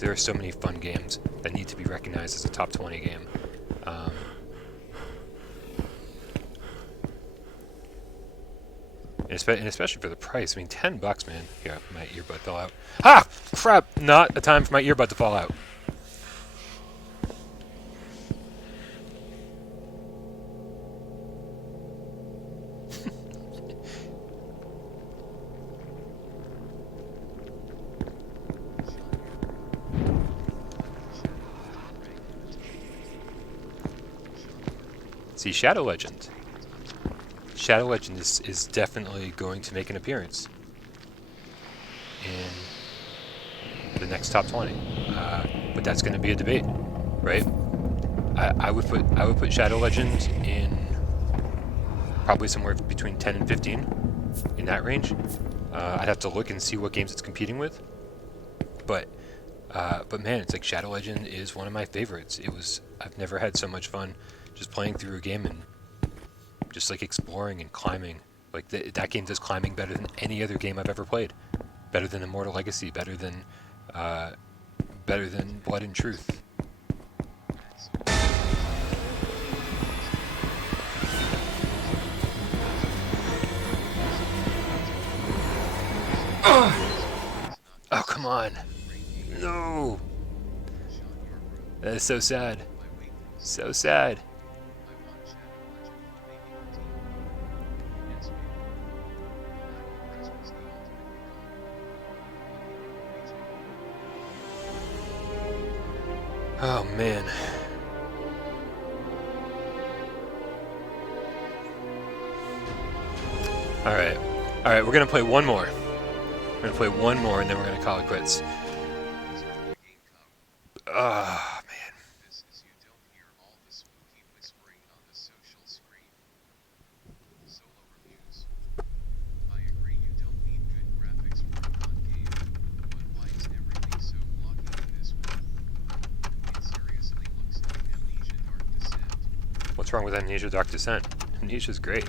There are so many fun games that need to be recognized as a top 20 game. And especially for the price. I mean, $10, man. Here, my earbud fell out. Ah! Crap! Not a time for my earbud to fall out. See, Shadow Legend. Shadow Legend is definitely going to make an appearance in the next top 20. But that's going to be a debate, right? I would put Shadow Legend in probably somewhere between 10 and 15, in that range. I'd have to look and see what games it's competing with. But man, it's like Shadow Legend is one of my favorites. I've never had so much fun just playing through a game and just like exploring and climbing. Like that game does climbing better than any other game I've ever played. Better than Immortal Legacy. Better than Blood and Truth. Oh, come on. No. That is so sad. So sad. Oh man. Alright, we're gonna play one more. We're gonna play one more and then we're gonna call it quits. Ah, man. This is you don't hear all the spooky whispering on the social screen. Solo reviews. I agree you don't need good graphics for a fun game, but why is everything so blocky in this one? It seriously looks like Amnesia Dark Descent. What's wrong with Amnesia Dark Descent? Amnesia's great.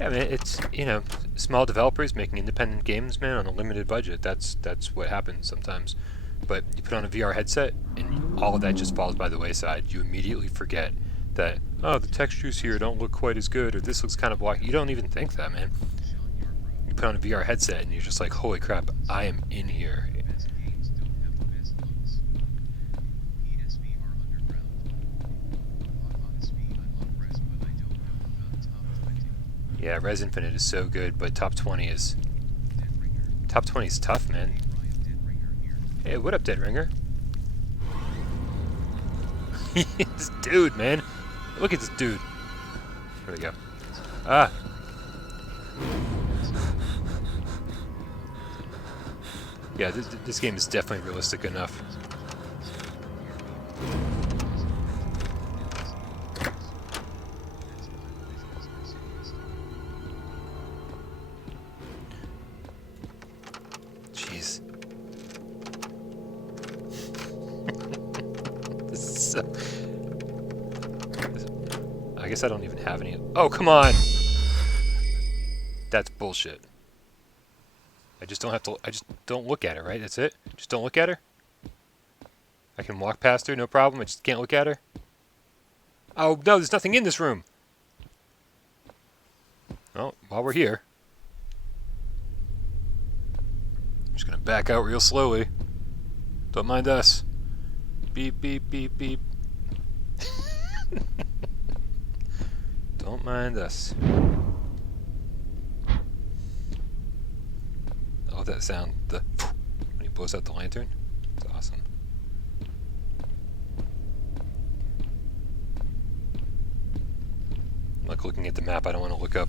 Yeah, man, it's, you know, small developers making independent games, man, on a limited budget. That's what happens sometimes. But you put on a VR headset, and all of that just falls by the wayside. You immediately forget that, oh, the textures here don't look quite as good, or this looks kind of blocky. You don't even think that, man. You put on a VR headset, and you're just like, holy crap, I am in here. Best games don't have the best looks. PSVR Underground. On honest me, I love Res, but I don't know about top 20. Yeah, Res Infinite is so good, but top 20 is... Dead Ringer. Top 20 is tough, man. Ryan Dead Ringer here. Hey, what up, Dead Ringer? This dude, man. Look at this dude. Here we go. Ah. Yeah, this game is definitely realistic enough. Jeez. This is so... I guess I don't even have any... Oh, come on! That's bullshit. I just don't have to... I just don't look at her, right? That's it? Just don't look at her? I can walk past her, no problem. I just can't look at her? Oh, no, there's nothing in this room! Well, while we're here... just gonna back out real slowly. Don't mind us. Beep, beep, beep, beep. Don't mind us. I love that sound. The when he blows out the lantern. It's awesome. I'm like looking at the map. I don't want to look up.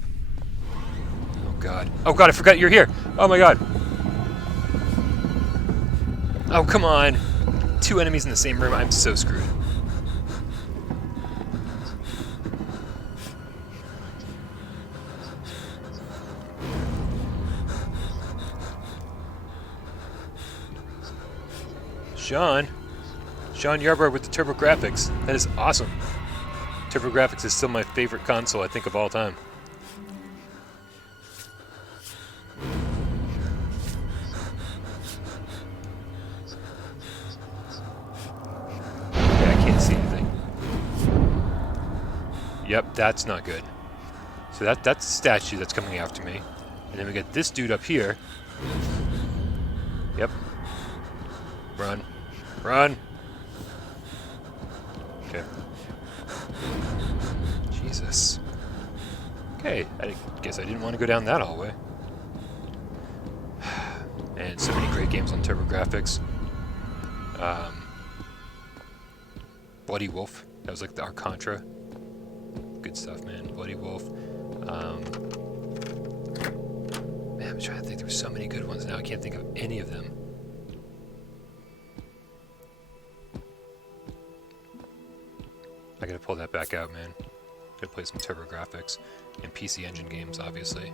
Oh god. Oh god, I forgot you're here. Oh my god. Oh, come on. 2 enemies in the same room. I'm so screwed. Sean Yarbrough with the TurboGrafx. That is awesome. TurboGrafx is still my favorite console, I think, of all time. Yeah, I can't see anything. Yep, that's not good. So that's the statue that's coming after me. And then we got this dude up here. Yep. Run. Run! Okay. Jesus. Okay, I guess I didn't want to go down that hallway. And so many great games on TurboGrafx. Bloody Wolf. That was like our Contra. Good stuff, man. Bloody Wolf. Man, I'm trying to think. There were so many good ones now. I can't think of any of them. I gotta pull that back out, man. Gotta play some TurboGrafx and PC Engine games, obviously.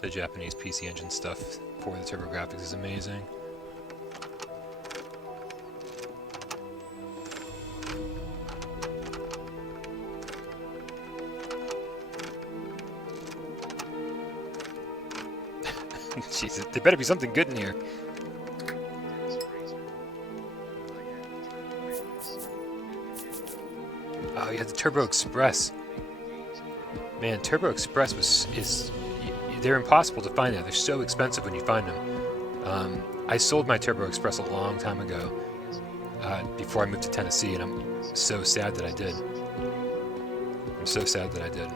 The Japanese PC Engine stuff for the TurboGrafx is amazing. Jesus, there better be something good in here. Oh yeah, the Turbo Express. Man, Turbo Express they're impossible to find now. They're so expensive when you find them. I sold my Turbo Express a long time ago, before I moved to Tennessee, and I'm so sad that I did. I'm so sad that I did.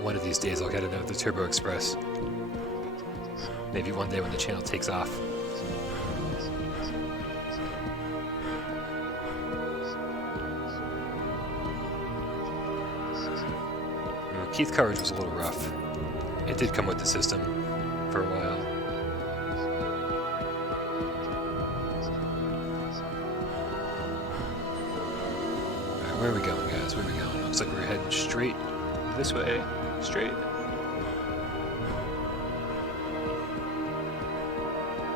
One of these days I'll get another Turbo Express. Maybe one day when the channel takes off. Keith coverage was a little rough. It did come with the system for a while. Alright, where are we going, guys? Where are we going? Looks like we're heading straight this way. Straight.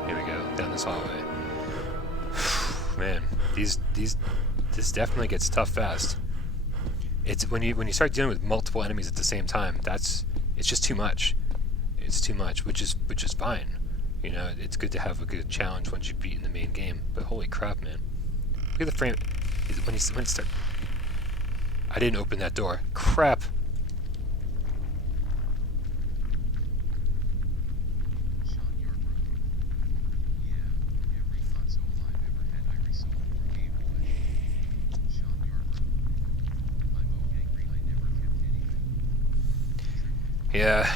Here we go, down this hallway. Man, this definitely gets tough fast. It's when you start dealing with multiple enemies at the same time, it's just too much. It's too much, which is fine. You know, it's good to have a good challenge once you've beaten the main game. But holy crap, man! Look at the frame. When it start. I didn't open that door. Crap. Yeah.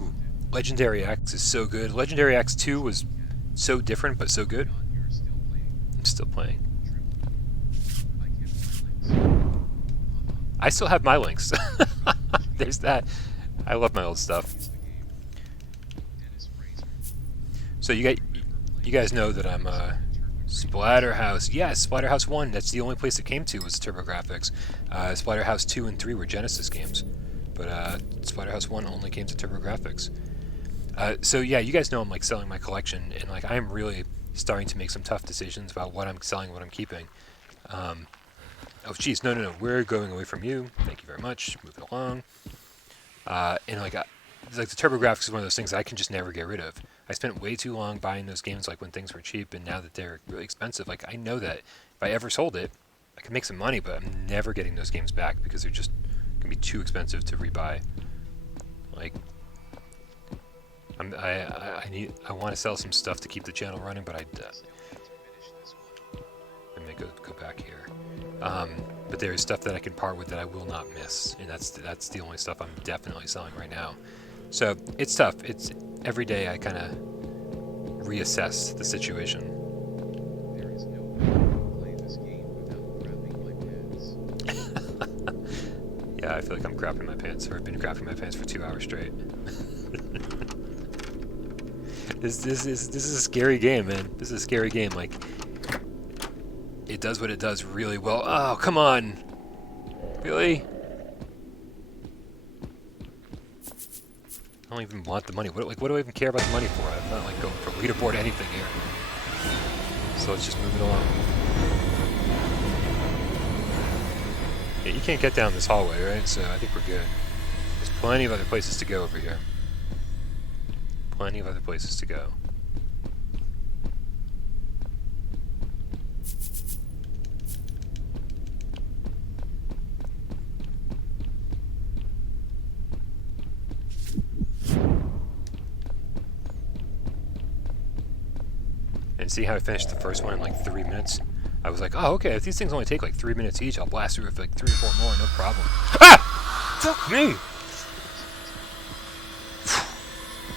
Ooh. Legendary Axe is so good. Legendary Axe 2 was so different, but so good. I'm still playing. I still have my links. There's that. I love my old stuff. So you guys know that I'm Splatterhouse. Yes, Splatterhouse 1. That's the only place it came to was TurboGrafx. Splatterhouse 2 and 3 were Genesis games, but Splatterhouse 1 only came to TurboGrafx. So yeah, you guys know I'm like selling my collection, and like I'm really starting to make some tough decisions about what I'm selling, what I'm keeping. Oh geez, no, we're going away from you. Thank you very much. Moving along. And like the TurboGrafx is one of those things I can just never get rid of. I spent way too long buying those games like when things were cheap, and now that they're really expensive, like I know that if I ever sold it, I could make some money, but I'm never getting those games back because they're just gonna be too expensive to rebuy. Like, I want to sell some stuff to keep the channel running, but let me go back here. But there is stuff that I can part with that I will not miss, and that's the only stuff I'm definitely selling right now. So it's tough. It's every day I kind of reassess the situation. There is no way I can play this game without crapping my pants. Yeah, I feel like I'm crapping my pants, or I've been crapping my pants for 2 hours straight. This is a scary game, man. This is a scary game. Like, it does what it does really well. Oh, come on! Really? I don't even want the money. What do I even care about the money for? I'm not like going for leaderboard anything here. So let's just move it along. Yeah, you can't get down this hallway, right? So I think we're good. There's plenty of other places to go over here. Plenty of other places to go. And see how I finished the first one in like 3 minutes? I was like, oh, okay, if these things only take like 3 minutes each, I'll blast through it for like 3 or 4 more, no problem. Ah! Fuck me!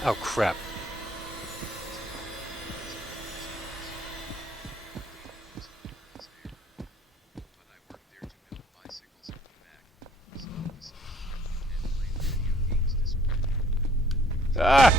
Oh, crap. Ah!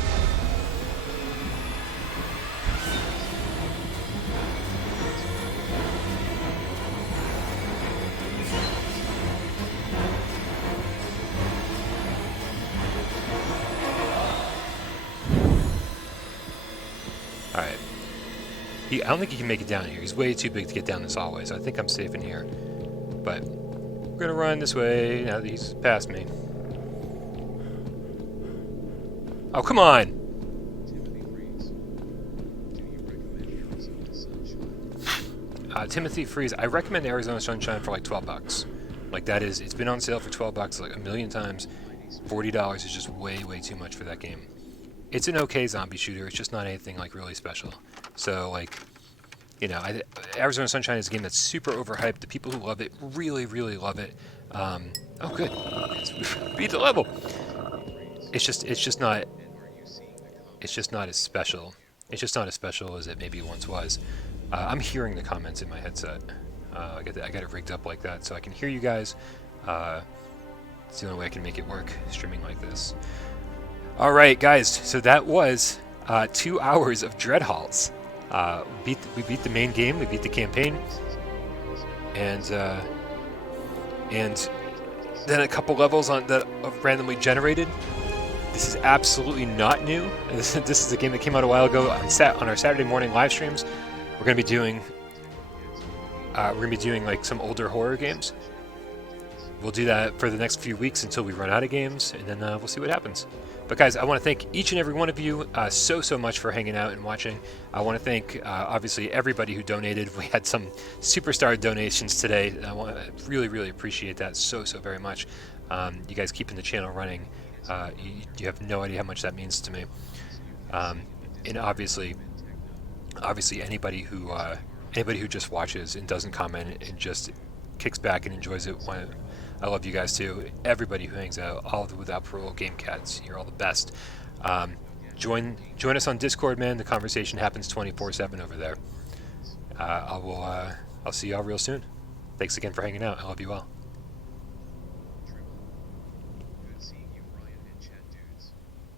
Alright. I don't think he can make it down here. He's way too big to get down this hallway, so I think I'm safe in here. But we're gonna run this way now that he's past me. Oh, come on! Timothy Freeze, I recommend Arizona Sunshine for like $12. Like that is, it's been on sale for $12 like a million times. $40 is just way, way too much for that game. It's an okay zombie shooter, it's just not anything like really special. So like, you know, Arizona Sunshine is a game that's super overhyped. The people who love it really, really love it. Oh good, beat the level. It's just not as special. It's just not as special as it maybe once was. I'm hearing the comments in my headset. I got it rigged up like that so I can hear you guys. It's the only way I can make it work, streaming like this. All right, guys. So that was 2 hours of Dreadhalls. We beat the main game. We beat the campaign, and then a couple levels that randomly generated. This is absolutely not new. This is a game that came out a while ago on our Saturday morning live streams. We're gonna be doing like some older horror games. We'll do that for the next few weeks until we run out of games, and then we'll see what happens. But guys, I want to thank each and every one of you so much for hanging out and watching. I want to thank obviously everybody who donated. We had some superstar donations today. I want to really appreciate that so very much. You guys keeping the channel running. You have no idea how much that means to me. And obviously anybody who just watches and doesn't comment and just kicks back and enjoys it. I love you guys too. Everybody who hangs out, all of the Without Parole game cats, you're all the best. Join us on Discord, man. The conversation happens 24/7 over there. I'll see y'all real soon. Thanks again for hanging out. I love you all.